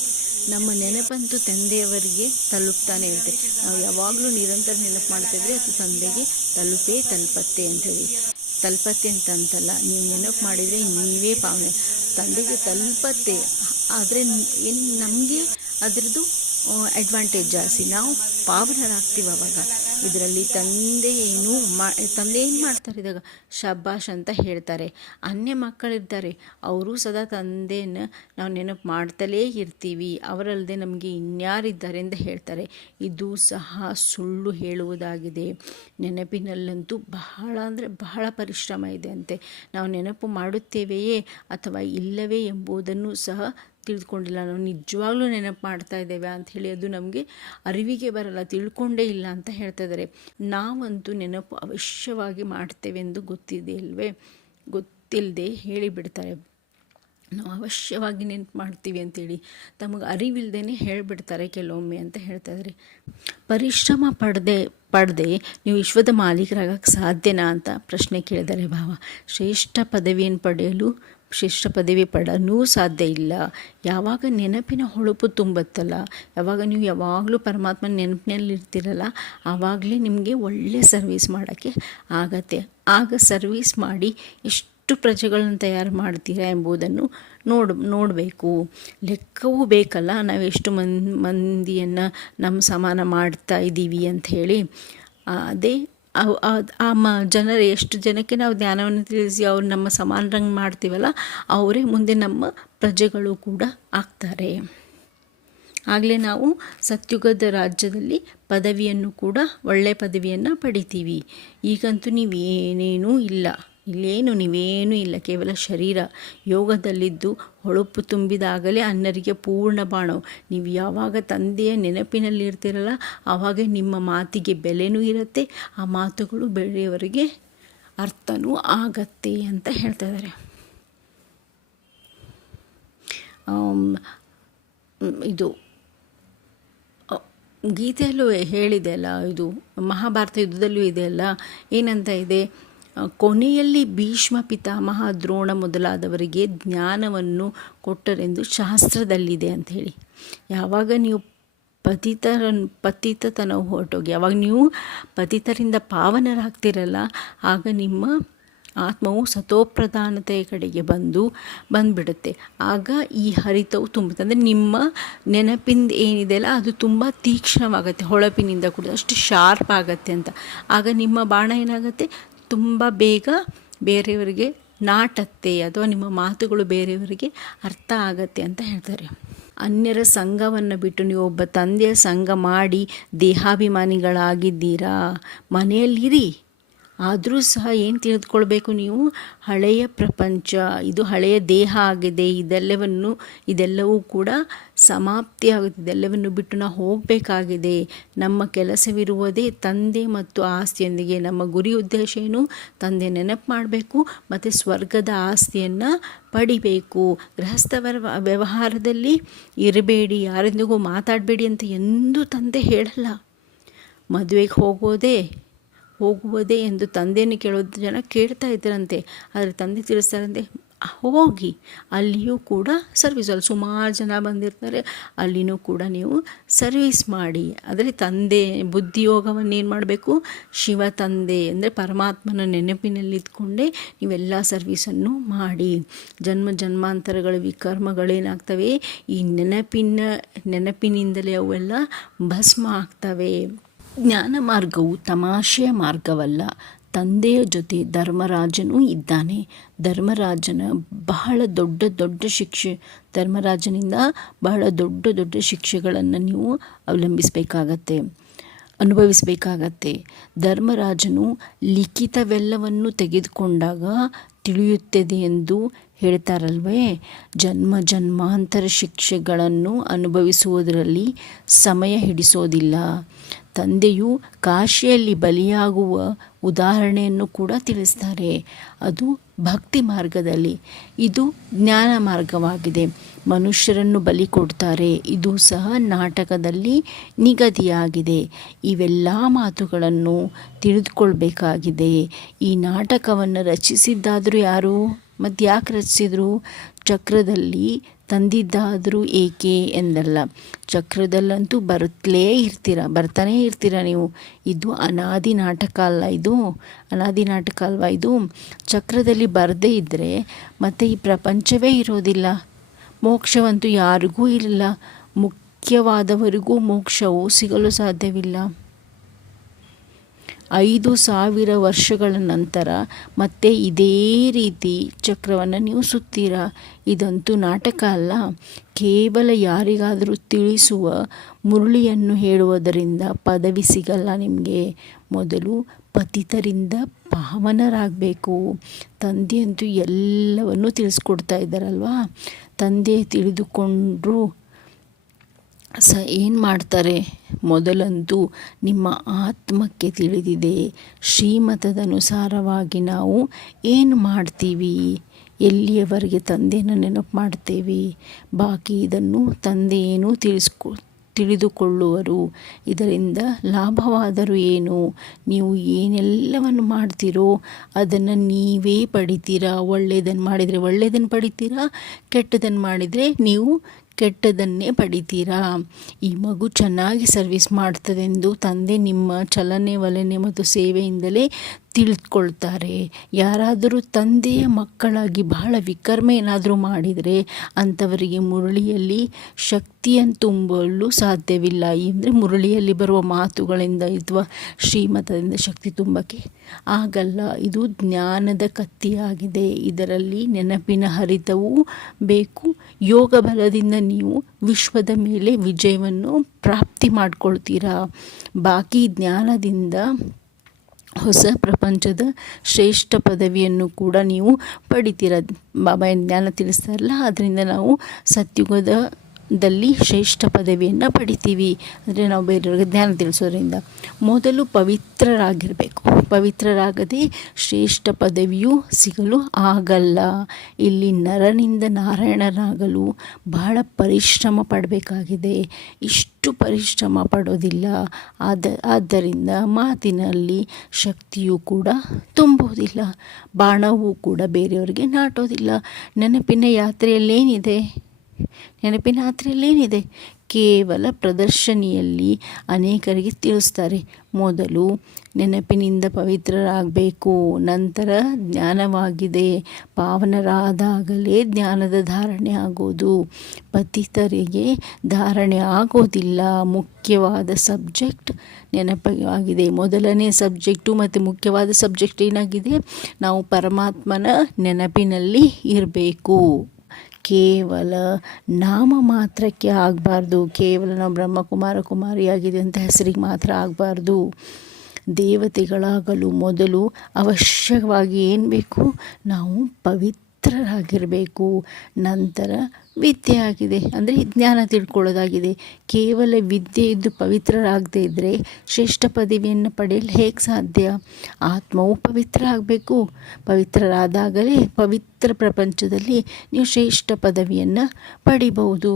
Speaker 1: ನಮ್ಮ ನೆನಪಂತೂ ತಂದೆಯವರಿಗೆ ತಲುಪ್ತಾನೆ ಇರುತ್ತೆ ನಾವು ಯಾವಾಗಲೂ ನಿರಂತರ ನೆನಪು ಮಾಡ್ತಿದ್ರೆ ಅದು ತಂದೆಗೆ ತಲುಪೇ ತಲುಪತ್ತೆ ಅಂಥೇಳಿ ತಲುಪತ್ತೆ ಅಂತ ಅಂತಲ್ಲ ನೀವು ನೆನಪು ಮಾಡಿದರೆ ನೀವೇ ಪಾವನೆ. ತಂದೆಗೆ ತಲುಪತ್ತೆ. ಆದರೆ ಏನು, ನಮಗೆ ಅದರದ್ದು ಅಡ್ವಾಂಟೇಜ್ ಜಾಸ್ತಿ ನಾವು ಪಾವನರಾಗ್ತೀವಿ ಅವಾಗ ಇದರಲ್ಲಿ ತಂದೆ ಏನು ಮಾ, ತಂದೆ ಏನು ಮಾಡ್ತಾರೆ ಇದಾಗ? ಶಬ್ಬಾಷ್ ಅಂತ ಹೇಳ್ತಾರೆ. ಅನ್ಯ ಮಕ್ಕಳಿರ್ತಾರೆ. ಅವರು ಸದಾ ತಂದೆನ ನಾವು ನೆನಪು ಮಾಡ್ತಲೇ ಇರ್ತೀವಿ. ಅವರಲ್ಲದೆ ನಮಗೆ ಇನ್ಯಾರಿದ್ದಾರೆ ಅಂತ ಹೇಳ್ತಾರೆ. ಇದು ಸಹ ಸುಳ್ಳು ಹೇಳುವುದಾಗಿದೆ. ನೆನಪಿನಲ್ಲಂತೂ ಬಹಳ ಅಂದರೆ ಬಹಳ ಪರಿಶ್ರಮ ಇದೆ ಅಂತೆ. ನಾವು ನೆನಪು ಮಾಡುತ್ತೇವೆಯೇ ಅಥವಾ ಇಲ್ಲವೇ ಎಂಬುದನ್ನು ಸಹ ತಿಳಿದುಕೊಂಡಿಲ್ಲ. ನಾವು ನಿಜವಾಗ್ಲೂ ನೆನಪು ಮಾಡ್ತಾ ಇದ್ದೇವೆ ಅಂಥೇಳಿ ಅದು ನಮಗೆ ಅರಿವಿಗೆ ಬರಲ್ಲ, ತಿಳ್ಕೊಂಡೇ ಇಲ್ಲ ಅಂತ ಹೇಳ್ತಾ ಇದ್ದಾರೆ. ನಾವಂತೂ ನೆನಪು ಅವಶ್ಯವಾಗಿ ಮಾಡ್ತೇವೆ ಎಂದು ಗೊತ್ತಿದೆ ಇಲ್ವೇ ಗೊತ್ತಿಲ್ಲದೆ ಹೇಳಿಬಿಡ್ತಾರೆ. ನಾವು ಅವಶ್ಯವಾಗಿ ನೆನಪು ಮಾಡ್ತೀವಿ ಅಂತೇಳಿ ತಮಗೆ ಅರಿವಿಲ್ಲದೇ ಹೇಳಿಬಿಡ್ತಾರೆ ಕೆಲವೊಮ್ಮೆ ಅಂತ ಹೇಳ್ತಾ ಇದ್ದಾರೆ. ಪರಿಶ್ರಮ ಪಡದೆ ಪಡದೆ ನೀವು ವಿಶ್ವದ ಮಾಲೀಕರಾಗಕ್ಕೆ ಸಾಧ್ಯನಾ ಅಂತ ಪ್ರಶ್ನೆ ಕೇಳಿದ್ದಾರೆ ಭಾವ. ಶ್ರೇಷ್ಠ ಪದವಿಯನ್ನು ಪಡೆಯಲು ಶ್ರೇಷ್ಠ ಪದವಿ ಪಡನೂ ಸಾಧ್ಯ ಇಲ್ಲ. ಯಾವಾಗ ನೆನಪಿನ ಹೊಳಪು ತುಂಬುತ್ತಲ್ಲ, ಯಾವಾಗ ನೀವು ಯಾವಾಗಲೂ ಪರಮಾತ್ಮನ ನೆನಪಿನಲ್ಲಿ ಇರ್ತಿರಲ್ಲ ಆವಾಗಲೇ ನಿಮಗೆ ಒಳ್ಳೆಯ ಸರ್ವಿಸ್ ಮಾಡೋಕ್ಕೆ ಆಗತ್ತೆ. ಆಗ ಸರ್ವಿಸ್ ಮಾಡಿ ಎಷ್ಟು ಪ್ರಜೆಗಳನ್ನ ತಯಾರು ಮಾಡ್ತೀರಾ ಎಂಬುದನ್ನು ನೋಡ್, ನೋಡಬೇಕು. ಲೆಕ್ಕವೂ ಬೇಕಲ್ಲ, ನಾವು ಎಷ್ಟು ಮಂದಿಯನ್ನು ನಮ್ಮ ಸಮಾನ ಮಾಡ್ತಾ ಇದ್ದೀವಿ ಅಂಥೇಳಿ. ಅದೇ ಆ ಮ ಜನರು ಎಷ್ಟು ಜನಕ್ಕೆ ನಾವು ಧ್ಯಾನವನ್ನು ತಿಳಿಸಿ ಅವ್ರು ನಮ್ಮ ಸಮಾನರಂಗೆ ಮಾಡ್ತೀವಲ್ಲ, ಅವರೇ ಮುಂದೆ ನಮ್ಮ ಪ್ರಜೆಗಳು ಕೂಡ ಆಗ್ತಾರೆ. ಆಗಲೇ ನಾವು ಸತ್ಯುಗದ ರಾಜ್ಯದಲ್ಲಿ ಪದವಿಯನ್ನು ಕೂಡ ಒಳ್ಳೆಯ ಪದವಿಯನ್ನು ಪಡಿತೀವಿ. ಈಗಂತೂ ನೀವು ಏನೇನೂ ಇಲ್ಲ. ಇಲ್ಲೇನು, ನೀವೇನೂ ಇಲ್ಲ. ಕೇವಲ ಶರೀರ ಯೋಗದಲ್ಲಿದ್ದು ಹೊಳಪು ತುಂಬಿದಾಗಲೇ ಅನ್ನರಿಗೆ ಪೂರ್ಣ ಬಾಣವು ನೀವು ಯಾವಾಗ ತಂದೆಯ ನೆನಪಿನಲ್ಲಿರ್ತಿರಲ್ಲ ಆವಾಗ ನಿಮ್ಮ ಮಾತಿಗೆ ಬೆಲೆನೂ ಇರುತ್ತೆ, ಆ ಮಾತುಗಳು ಬೆಳೆಯವರಿಗೆ ಅರ್ಥನೂ ಆಗತ್ತೆ ಅಂತ ಹೇಳ್ತಾ ಇದ್ದಾರೆ. ಇದು, ಗೀತೆಯಲ್ಲೂ ಹೇಳಿದೆ ಅಲ್ಲ, ಇದು ಮಹಾಭಾರತ ಯುದ್ಧದಲ್ಲೂ ಇದೆ ಅಲ್ಲ, ಏನಂತ ಇದೆ? ಕೊನೆಯಲ್ಲಿ ಭೀಷ್ಮ ಪಿತಾಮಹ ದ್ರೋಣ ಮೊದಲಾದವರಿಗೆ ಜ್ಞಾನವನ್ನು ಕೊಟ್ಟರೆಂದು ಶಾಸ್ತ್ರದಲ್ಲಿದೆ ಅಂಥೇಳಿ ಯಾವಾಗ ನೀವು ಪತಿತರ ಪತಿತತನ ಹೊರಟೋಗಿ, ಯಾವಾಗ ನೀವು ಪತಿತರಿಂದ ಪಾವನರಾಗ್ತಿರಲ್ಲ, ಆಗ ನಿಮ್ಮ ಆತ್ಮವು ಸತೋಪ್ರಧಾನತೆಯ ಕಡೆಗೆ ಬಂದು, ಬಂದುಬಿಡುತ್ತೆ. ಆಗ ಈ ಹರಿತವು ತುಂಬುತ್ತೆ. ಅಂದರೆ ನಿಮ್ಮ ನೆನಪಿಂದ ಏನಿದೆಯಲ್ಲ ಅದು ತುಂಬ ತೀಕ್ಷ್ಣವಾಗುತ್ತೆ. ಹೊಳಪಿನಿಂದ ಕೂಡ ಅಷ್ಟು ಶಾರ್ಪ್ ಆಗುತ್ತೆ ಅಂತ. ಆಗ ನಿಮ್ಮ ಬಾಣ ಏನಾಗುತ್ತೆ? ತುಂಬ ಬೇಗ ಬೇರೆಯವರಿಗೆ ನಾಟತ್ತೆ ಅಥವಾ ನಿಮ್ಮ ಮಾತುಗಳು ಬೇರೆಯವರಿಗೆ ಅರ್ಥ ಆಗತ್ತೆ ಅಂತ ಹೇಳ್ತಾರೆ. ಅನ್ಯರ ಸಂಘವನ್ನು ಬಿಟ್ಟು ನೀವು ಒಬ್ಬ ತಂದೆಯ ಸಂಘ ಮಾಡಿ ದೇಹಾಭಿಮಾನಿಗಳಾಗಿದ್ದೀರಾ? ಮನೆಯಲ್ಲಿರಿ. ಆದರೂ ಸಹ ಏನು ತಿಳಿದುಕೊಳ್ಬೇಕು ನೀವು? ಹಳೆಯ ಪ್ರಪಂಚ, ಇದು ಹಳೆಯ ದೇಹ ಆಗಿದೆ, ಇದೆಲ್ಲವನ್ನು, ಇದೆಲ್ಲವೂ ಕೂಡ ಸಮಾಪ್ತಿಯಾಗುತ್ತೆ ಇದೆಲ್ಲವನ್ನು ಬಿಟ್ಟು ನಾವು ಹೋಗಬೇಕಾಗಿದೆ. ನಮ್ಮ ಕೆಲಸವಿರುವುದೇ ತಂದೆ ಮತ್ತು ಆಸ್ತಿಯೊಂದಿಗೆ. ನಮ್ಮ ಗುರಿ ಉದ್ದೇಶ ಏನು? ತಂದೆ ನೆನಪು ಮಾಡಬೇಕು ಮತ್ತು ಸ್ವರ್ಗದ ಆಸ್ತಿಯನ್ನು ಪಡಿಬೇಕು. ಗೃಹಸ್ಥ ವ್ಯವಹಾರದಲ್ಲಿ ಇರಬೇಡಿ, ಯಾರೊಂದಿಗೂ ಮಾತಾಡಬೇಡಿ ಅಂತ ಎಂದೂ ತಂದೆ ಹೇಳಲ್ಲ. ಮದುವೆಗೆ ಹೋಗೋದೇ ಹೋಗುವುದೇ ಎಂದು ತಂದೆಯನ್ನು ಕೇಳೋದು ಜನ ಕೇಳ್ತಾ ಇದ್ದರಂತೆ. ಆದರೆ ತಂದೆ ತಿಳಿಸ್ತಾರಂತೆ ಹೋಗಿ. ಅಲ್ಲಿಯೂ ಕೂಡ ಸರ್ವಿಸ್ ಅಲ್ಲಿ ಸುಮಾರು ಜನ ಬಂದಿರ್ತಾರೆ. ಅಲ್ಲಿನೂ ಕೂಡ ನೀವು ಸರ್ವಿಸ್ ಮಾಡಿ. ಅಂದರೆ ತಂದೆ ಬುದ್ಧಿಯೋಗವನ್ನು ಏನು ಮಾಡಬೇಕು? ಶಿವ ತಂದೆ ಅಂದರೆ ಪರಮಾತ್ಮನ ನೆನಪಿನಲ್ಲಿದ್ದುಕೊಂಡೇ ನೀವೆಲ್ಲ ಸರ್ವಿಸನ್ನು ಮಾಡಿ. ಜನ್ಮ ಜನ್ಮಾಂತರಗಳ, ವಿಕರ್ಮಗಳೇನಾಗ್ತವೆ? ಈ ನೆನಪಿನ ನೆನಪಿನಿಂದಲೇ ಅವೆಲ್ಲ ಭಸ್ಮ ಆಗ್ತವೆ. ಜ್ಞಾನ ಮಾರ್ಗವು ತಮಾಷೆಯ ಮಾರ್ಗವಲ್ಲ. ತಂದೆಯ ಜೊತೆ ಧರ್ಮರಾಜನೂ ಇದ್ದಾನೆ. ಧರ್ಮರಾಜನ ಬಹಳ ದೊಡ್ಡ ದೊಡ್ಡ ಶಿಕ್ಷೆ, ಧರ್ಮರಾಜನಿಂದ ಬಹಳ ದೊಡ್ಡ ದೊಡ್ಡ ಶಿಕ್ಷೆಗಳನ್ನು ನೀವು ಅವಲಂಬಿಸಬೇಕಾಗತ್ತೆ, ಅನುಭವಿಸಬೇಕಾಗತ್ತೆ. ಧರ್ಮರಾಜನು ಲಿಖಿತವೆಲ್ಲವನ್ನು ತೆಗೆದುಕೊಂಡಾಗ ತಿಳಿಯುತ್ತದೆ ಎಂದು ಹೇಳ್ತಾರಲ್ವೇ? ಜನ್ಮ ಜನ್ಮಾಂತರ ಶಿಕ್ಷೆಗಳನ್ನು ಅನುಭವಿಸುವುದರಲ್ಲಿ ಸಮಯ ಹಿಡಿಸೋದಿಲ್ಲ. ತಂದೆಯು ಕಾಶಿಯಲ್ಲಿ ಬಲಿಯಾಗುವ ಉದಾಹರಣೆಯನ್ನು ಕೂಡ ತಿಳಿಸ್ತಾರೆ. ಅದು ಭಕ್ತಿ ಮಾರ್ಗದಲ್ಲಿ. ಇದು ಜ್ಞಾನ ಮಾರ್ಗವಾಗಿದೆ. ಮನುಷ್ಯರನ್ನು ಬಲಿ ಕೊಡ್ತಾರೆ. ಇದು ಸಹ ನಾಟಕದಲ್ಲಿ ನಿಗದಿಯಾಗಿದೆ. ಇವೆಲ್ಲ ಮಾತುಗಳನ್ನು ತಿಳಿದುಕೊಳ್ಬೇಕಾಗಿದೆ. ಈ ನಾಟಕವನ್ನು ರಚಿಸಿದ್ದಾದರೂ ಯಾರು? ಮತ್ತು ಯಾಕೆ ರಚಿಸಿದರು? ಚಕ್ರದಲ್ಲಿ ತಂದಿದ್ದಾದರೂ ಏಕೆ ಎಂದಲ್ಲ. ಚಕ್ರದಲ್ಲಂತೂ ಬರುತ್ತಲೇ ಇರ್ತೀರ, ಬರ್ತಾನೇ ಇರ್ತೀರ ನೀವು. ಇದು ಅನಾದಿ ನಾಟಕ ಅಲ್ಲ ಇದು, ಅನಾದಿ ನಾಟಕ ಅಲ್ವಾ ಇದು? ಚಕ್ರದಲ್ಲಿ ಬರದೇ ಇದ್ದರೆ ಮತ್ತು ಈ ಪ್ರಪಂಚವೇ ಇರೋದಿಲ್ಲ. ಮೋಕ್ಷವಂತೂ ಯಾರಿಗೂ ಇಲ್ಲ. ಮುಖ್ಯವಾದವರಿಗೂ ಮೋಕ್ಷವು ಸಿಗಲು ಸಾಧ್ಯವಿಲ್ಲ. ಐದು ಸಾವಿರ ವರ್ಷಗಳ ನಂತರ ಮತ್ತೆ ಇದೇ ರೀತಿ ಚಕ್ರವನ್ನು ನೀವು ಸುತ್ತೀರಾ ಇದಂತೂ ನಾಟಕ ಅಲ್ಲ. ಕೇವಲ ಯಾರಿಗಾದರೂ ತಿಳಿಸುವ ಮುರುಳಿಯನ್ನು ಹೇಳುವುದರಿಂದ ಪದವಿ ಸಿಗಲ್ಲ ನಿಮಗೆ. ಮೊದಲು ಪತಿತರಿಂದ ಪಾವನರಾಗಬೇಕು. ತಂದೆಯಂತೂ ಎಲ್ಲವನ್ನೂ ತಿಳಿಸ್ಕೊಡ್ತಾ ಇದ್ದಾರಲ್ವಾ? ತಂದೆ ತಿಳಿದುಕೊಂಡ್ರು ಸ ಏನು ಮಾಡ್ತಾರೆ? ಮೊದಲಂತೂ ನಿಮ್ಮ ಆತ್ಮಕ್ಕೆ ತಿಳಿದಿದೆ. ಶ್ರೀಮತದನುಸಾರವಾಗಿ ನಾವು ಏನು ಮಾಡ್ತೀವಿ? ಎಲ್ಲಿಯವರೆಗೆ ತಂದೆಯನ್ನು ನೆನಪು ಮಾಡ್ತೇವೆ? ಬಾಕಿ ಇದನ್ನು ತಂದೆ ಏನು ತಿಳಿಸ್ಕೊ, ತಿಳಿದುಕೊಳ್ಳುವರು. ಇದರಿಂದ ಲಾಭವಾದರೂ ಏನು? ನೀವು ಏನೆಲ್ಲವನ್ನು ಮಾಡ್ತೀರೋ ಅದನ್ನು ನೀವೇ ಪಡಿತೀರಾ? ಒಳ್ಳೆಯದನ್ನು ಮಾಡಿದರೆ ಒಳ್ಳೆಯದನ್ನು ಪಡಿತೀರಾ? ಕೆಟ್ಟದನ್ನು ಮಾಡಿದರೆ ನೀವು ಕೆಟ್ಟದನ್ನೇ ಪಡಿತೀರಾ? ಈ ಮಗು ಚೆನ್ನಾಗಿ ಸರ್ವಿಸ್ ಮಾಡ್ತದೆಂದು ತಂದೆ ನಿಮ್ಮ ಚಲನೆ ವಲನೆ ಮತ್ತು ಸೇವೆಯಿಂದಲೇ ತಿಳಿದುಕೊಳ್ತಾರೆ ಯಾರಾದರೂ ತಂದೆಯ ಮಕ್ಕಳಾಗಿ ಬಹಳ ವಿಕರ್ಮ ಏನಾದರೂ ಮಾಡಿದರೆ ಅಂಥವರಿಗೆ ಮುರಳಿಯಲ್ಲಿ ಶಕ್ತಿಯನ್ನು ತುಂಬಲು ಸಾಧ್ಯವಿಲ್ಲ. ಅಂದರೆ ಮುರಳಿಯಲ್ಲಿ ಬರುವ ಮಾತುಗಳಿಂದ ಅಥವಾ ಶ್ರೀಮತದಿಂದ ಶಕ್ತಿ ತುಂಬಕ್ಕೆ ಆಗಲ್ಲ. ಇದು ಜ್ಞಾನದ ಕತ್ತಿಯಾಗಿದೆ. ಇದರಲ್ಲಿ ನೆನಪಿನ ಹರಿತವೂ ಬೇಕು. ಯೋಗ ಬಲದಿಂದ ನೀವು ವಿಶ್ವದ ಮೇಲೆ ವಿಜಯವನ್ನು ಪ್ರಾಪ್ತಿ ಮಾಡ್ಕೊಳ್ತೀರಾ. ಬಾಕಿ ಜ್ಞಾನದಿಂದ ಹೊಸ ಪ್ರಪಂಚದ ಶ್ರೇಷ್ಠ ಪದವಿಯನ್ನು ಕೂಡ ನೀವು ಪಡಿತೀರ. ಬಾಬಾ ಜ್ಞಾನ ತಿಳಿಸ್ತಾರಲ್ಲ ಅದರಿಂದ ನಾವು ಸತ್ಯುಗದ ದಲ್ಲಿ ಶ್ರೇಷ್ಠ ಪದವಿಯನ್ನು ಪಡಿತೀವಿ. ಅಂದರೆ ನಾವು ಬೇರೆಯವ್ರಿಗೆ ಜ್ಞಾನ ತಿಳಿಸೋದ್ರಿಂದ ಮೊದಲು ಪವಿತ್ರರಾಗಿರಬೇಕು. ಪವಿತ್ರರಾಗದೆ ಶ್ರೇಷ್ಠ ಪದವಿಯು ಸಿಗಲು ಆಗಲ್ಲ. ಇಲ್ಲಿ ನರನಿಂದ ನಾರಾಯಣರಾಗಲು ಬಹಳ ಪರಿಶ್ರಮ ಪಡಬೇಕಾಗಿದೆ. ಇಷ್ಟು ಪರಿಶ್ರಮ ಪಡೋದಿಲ್ಲ. ಆದ, ಆದ್ದರಿಂದ ಮಾತಿನಲ್ಲಿ ಶಕ್ತಿಯೂ ಕೂಡ ತುಂಬುವುದಿಲ್ಲ ಬಾಣವೂ ಕೂಡ ಬೇರೆಯವರಿಗೆ ನಾಟೋದಿಲ್ಲ. ನೆನಪಿನ ಯಾತ್ರೆಯಲ್ಲೇನಿದೆ? ನೆನಪಿನ ಯಾತ್ರೆಯಲ್ಲೇನಿದೆ ಕೇವಲ ಪ್ರದರ್ಶನಿಯಲ್ಲಿ ಅನೇಕರಿಗೆ ತಿಳಿಸ್ತಾರೆ. ಮೊದಲು ನೆನಪಿನಿಂದ ಪವಿತ್ರರಾಗಬೇಕು, ನಂತರ ಜ್ಞಾನವಾಗಿದೆ. ಪಾವನರಾದಾಗಲೇ ಜ್ಞಾನದ ಧಾರಣೆ ಆಗೋದು. ಪತಿತರಿಗೆ ಧಾರಣೆ ಆಗೋದಿಲ್ಲ. ಮುಖ್ಯವಾದ ಸಬ್ಜೆಕ್ಟ್ ನೆನಪಾಗಿದೆ. ಮೊದಲನೇ ಸಬ್ಜೆಕ್ಟು ಮತ್ತು ಮುಖ್ಯವಾದ ಸಬ್ಜೆಕ್ಟ್ ಏನಾಗಿದೆ? ನಾವು ಪರಮಾತ್ಮನ ನೆನಪಿನಲ್ಲಿ ಇರಬೇಕು. ಕೇವಲ ನಾಮ ಮಾತ್ರಕ್ಕೆ ಆಗಬಾರ್ದು, ಕೇವಲ ನಾವು ಬ್ರಹ್ಮಕುಮಾರ ಕುಮಾರಿಯಾಗಿದೆ ಅಂತ ಹೆಸರಿಗೆ ಮಾತ್ರ ಆಗಬಾರ್ದು. ದೇವತೆಗಳಾಗಲು ಮೊದಲು ಅವಶ್ಯವಾಗಿ ಏನು ಬೇಕು ನಾವು ಪವಿತ್ರರಾಗಿರಬೇಕು ನಂತರ ವಿದ್ಯೆ ಆಗಿದೆ ಅಂದರೆ ಜ್ಞಾನ ತಿಳ್ಕೊಳ್ಳೋದಾಗಿದೆ. ಕೇವಲ ವಿದ್ಯೆ ಇದ್ದು ಪವಿತ್ರರಾಗದೇ ಇದ್ದರೆ ಶ್ರೇಷ್ಠ ಪದವಿಯನ್ನು ಪಡೆಯಲು ಹೇಗೆ ಸಾಧ್ಯ? ಆತ್ಮವು ಪವಿತ್ರ ಆಗಬೇಕು. ಪವಿತ್ರರಾದಾಗಲೇ ಪವಿತ್ರ ಪ್ರಪಂಚದಲ್ಲಿ ನೀವು ಶ್ರೇಷ್ಠ ಪದವಿಯನ್ನು ಪಡಿಬಹುದು.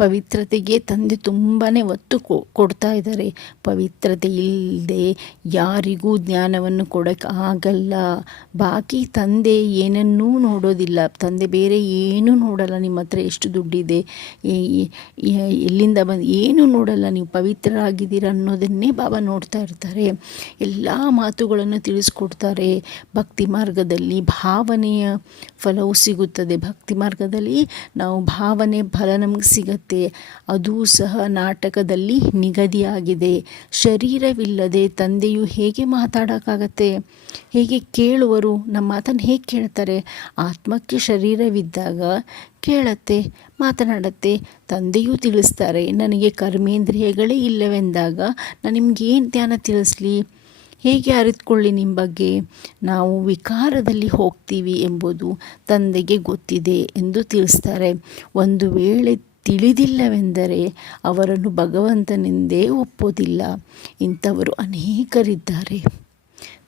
Speaker 1: ಪವಿತ್ರತೆಗೆ ತಂದೆ ತುಂಬಾ ಒತ್ತು ಕೊಡ್ತಾ ಇದ್ದಾರೆ. ಪವಿತ್ರತೆ ಇಲ್ಲದೆ ಯಾರಿಗೂ ಜ್ಞಾನವನ್ನು ಕೊಡೋಕ್ಕೆ ಆಗಲ್ಲ. ಬಾಕಿ ತಂದೆ ಏನನ್ನೂ ನೋಡೋದಿಲ್ಲ. ತಂದೆ ಬೇರೆ ಏನೂ ನೋಡಲ್ಲ. ನಿಮ್ಮ ಹತ್ರ ಎಷ್ಟು ದುಡ್ಡಿದೆ? ಎಲ್ಲಿಂದ ಬಂದು, ಏನೂ ನೋಡಲ್ಲ. ನೀವು ಪವಿತ್ರರಾಗಿದ್ದೀರ ಅನ್ನೋದನ್ನೇ ಬಾಬಾ ನೋಡ್ತಾ ಇರ್ತಾರೆ. ಎಲ್ಲ ಮಾತುಗಳನ್ನು ತಿಳಿಸ್ಕೊಡ್ತಾರೆ. ಭಕ್ತಿ ಮಾರ್ಗದಲ್ಲಿ ಭಾವನೆಯ ಫಲವು ಸಿಗುತ್ತದೆ. ಭಕ್ತಿ ಮಾರ್ಗದಲ್ಲಿ ನಾವು ಭಾವನೆ, ಫಲ ನಮಗೆ ಸಿಗತ್ತೆ. ಅದು ಸಹ ನಾಟಕದಲ್ಲಿ ನಿಗದಿಯಾಗಿದೆ. ಶರೀರವಿಲ್ಲದೆ ತಂದೆಯು ಹೇಗೆ ಮಾತಾಡೋಕ್ಕಾಗತ್ತೆ? ಹೇಗೆ ಕೇಳುವರು? ನಮ್ಮ ಮಾತನ್ನು ಹೇಗೆ ಕೇಳ್ತಾರೆ? ಆತ್ಮಕ್ಕೆ ಶರೀರವಿದ್ದಾಗ ಕೇಳತ್ತೆ, ಮಾತನಾಡತ್ತೆ, ತಂದೆಯೂ ತಿಳಿಸ್ತಾರೆ, ನನಗೆ ಕರ್ಮೇಂದ್ರಿಯಗಳೇ ಇಲ್ಲವೆಂದಾಗ ನಾನು ನಿಮ್ಗೆ ಏನು ಧ್ಯಾನ ತಿಳಿಸ್ಲಿ? ಹೇಗೆ ಅರಿತುಕೊಳ್ಳಿ ನಿಮ್ಮ ಬಗ್ಗೆ? ನಾವು ವಿಕಾರದಲ್ಲಿ ಹೋಗ್ತೀವಿ ಎಂಬುದು ತಂದೆಗೆ ಗೊತ್ತಿದೆ ಎಂದು ತಿಳಿಸ್ತಾರೆ. ಒಂದು ವೇಳೆ ತಿಳಿದಿಲ್ಲವೆಂದರೆ ಅವರನ್ನು ಭಗವಂತನೆಂದೇ ಒಪ್ಪೋದಿಲ್ಲ ಇಂಥವರು ಅನೇಕರಿದ್ದಾರೆ.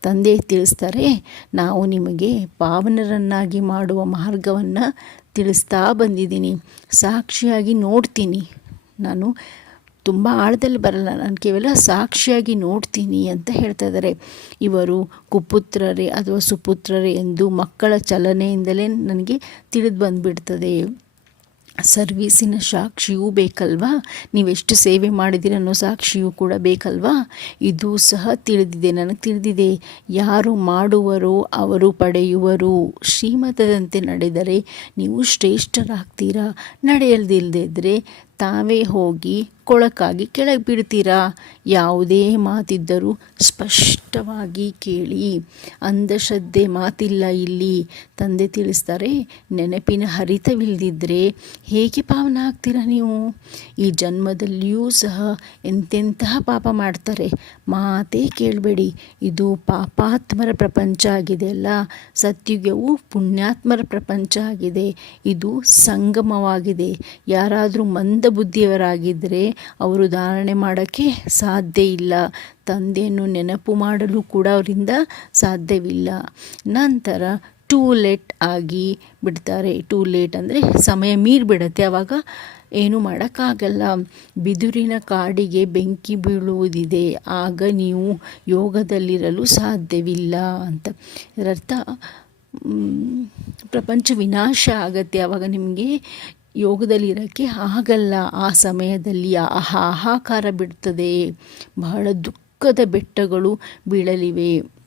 Speaker 1: ತಂದೆ ತಿಳಿಸ್ತಾರೆ, ನಾವು ನಿಮಗೆ ಪಾವನರನ್ನಾಗಿ ಮಾಡುವ ಮಾರ್ಗವನ್ನು ತಿಳಿಸ್ತಾ ಬಂದಿದ್ದೀನಿ. ಸಾಕ್ಷಿಯಾಗಿ ನೋಡ್ತೀನಿ. ನಾನು ತುಂಬ ಆಳದಲ್ಲಿ ಬರಲ್ಲ. ನಾನು ಕೇವಲ ಸಾಕ್ಷಿಯಾಗಿ ನೋಡ್ತೀನಿ ಅಂತ ಹೇಳ್ತಾ ಇದ್ದಾರೆ. ಇವರು ಕುಪುತ್ರರೇ ಅಥವಾ ಸುಪುತ್ರರೇ ಎಂದು ಮಕ್ಕಳ ಚಲನೆಯಿಂದಲೇ ನನಗೆ ತಿಳಿದು ಬಂದುಬಿಡ್ತದೆ. ಸರ್ವೀಸಿನ ಸಾಕ್ಷಿಯೂ ಬೇಕಲ್ವಾ? ನೀವೆಷ್ಟು ಸೇವೆ ಮಾಡಿದಿರ ಅನ್ನೋ ಸಾಕ್ಷಿಯೂ ಕೂಡ ಬೇಕಲ್ವಾ? ಇದು ಸಹ ತಿಳಿದಿದೆ, ನನಗೆ ತಿಳಿದಿದೆ. ಯಾರು ಮಾಡುವರೋ ಅವರು ಪಡೆಯುವರು. ಶ್ರೀಮತದಂತೆ ನಡೆದರೆ ನೀವು ಶ್ರೇಷ್ಠರಾಗ್ತೀರಾ? ನಡೆಯಲ್ದಿಲ್ಲದಿದ್ದರೆ ತಾವೇ ಹೋಗಿ ಕೊಳಕಾಗಿ ಕೆಳಗೆ ಬಿಡ್ತೀರಾ ಯಾವುದೇ ಮಾತಿದ್ದರೂ ಸ್ಪಷ್ಟವಾಗಿ ಕೇಳಿ. ಅಂಧಶ್ರದ್ಧೆ ಮಾತಿಲ್ಲ ಇಲ್ಲಿ. ತಂದೆ ತಿಳಿಸ್ತಾರೆ, ನೆನಪಿನ ಹರಿತವಿಲ್ಲದಿದ್ದರೆ ಹೇಗೆ ಪಾವನ ಆಗ್ತೀರಾ ನೀವು? ಈ ಜನ್ಮದಲ್ಲಿಯೂ ಸಹ ಎಂತೆಂತಹ ಪಾಪ ಮಾಡ್ತಾರೆ? ಮಾತೇ ಕೇಳಬೇಡಿ. ಇದು ಪಾಪಾತ್ಮರ ಪ್ರಪಂಚ ಆಗಿದೆ ಅಲ್ಲ? ಸತ್ಯುಗವು ಪುಣ್ಯಾತ್ಮರ ಪ್ರಪಂಚ ಆಗಿದೆ. ಇದು ಸಂಗಮವಾಗಿದೆ. ಯಾರಾದರೂ ಮಂದ ಬುದ್ಧಿಯವರಾಗಿದ್ದರೆ ಅವರು ಧಾರಣೆ ಮಾಡೋಕ್ಕೆ ಸಾಧ್ಯ ಇಲ್ಲ. ತಂದೆಯನ್ನು ನೆನಪು ಮಾಡಲು ಕೂಡ ಅವರಿಂದ ಸಾಧ್ಯವಿಲ್ಲ. ನಂತರ ಟೂ ಲೇಟ್ ಆಗಿ ಬಿಡ್ತಾರೆ. ಟೂ ಲೇಟ್ ಅಂದರೆ ಸಮಯ ಮೀರಿಬಿಡತ್ತೆ ಆವಾಗ ಏನು ಮಾಡೋಕ್ಕಾಗಲ್ಲ. ಬಿದಿರಿನ ಕಾಡಿಗೆ ಬೆಂಕಿ ಬೀಳುವುದಿದೆ. ಆಗ ನೀವು ಯೋಗದಲ್ಲಿರಲು ಸಾಧ್ಯವಿಲ್ಲ ಅಂತ. ಇದರರ್ಥ ಪ್ರಪಂಚ ವಿನಾಶ ಆಗತ್ತೆ. ಆವಾಗ ನಿಮಗೆ ಯೋಗದಲ್ಲಿ ಇರೋಕ್ಕೆ ಆಗಲ್ಲ. ಆ ಸಮಯದಲ್ಲಿ ಆ ಹಾಹಾಕಾರ ಬಿಡ್ತದೆ. ಬಹಳ ದುಃಖದ ಬೆಟ್ಟಗಳು ಬೀಳಲಿವೆ.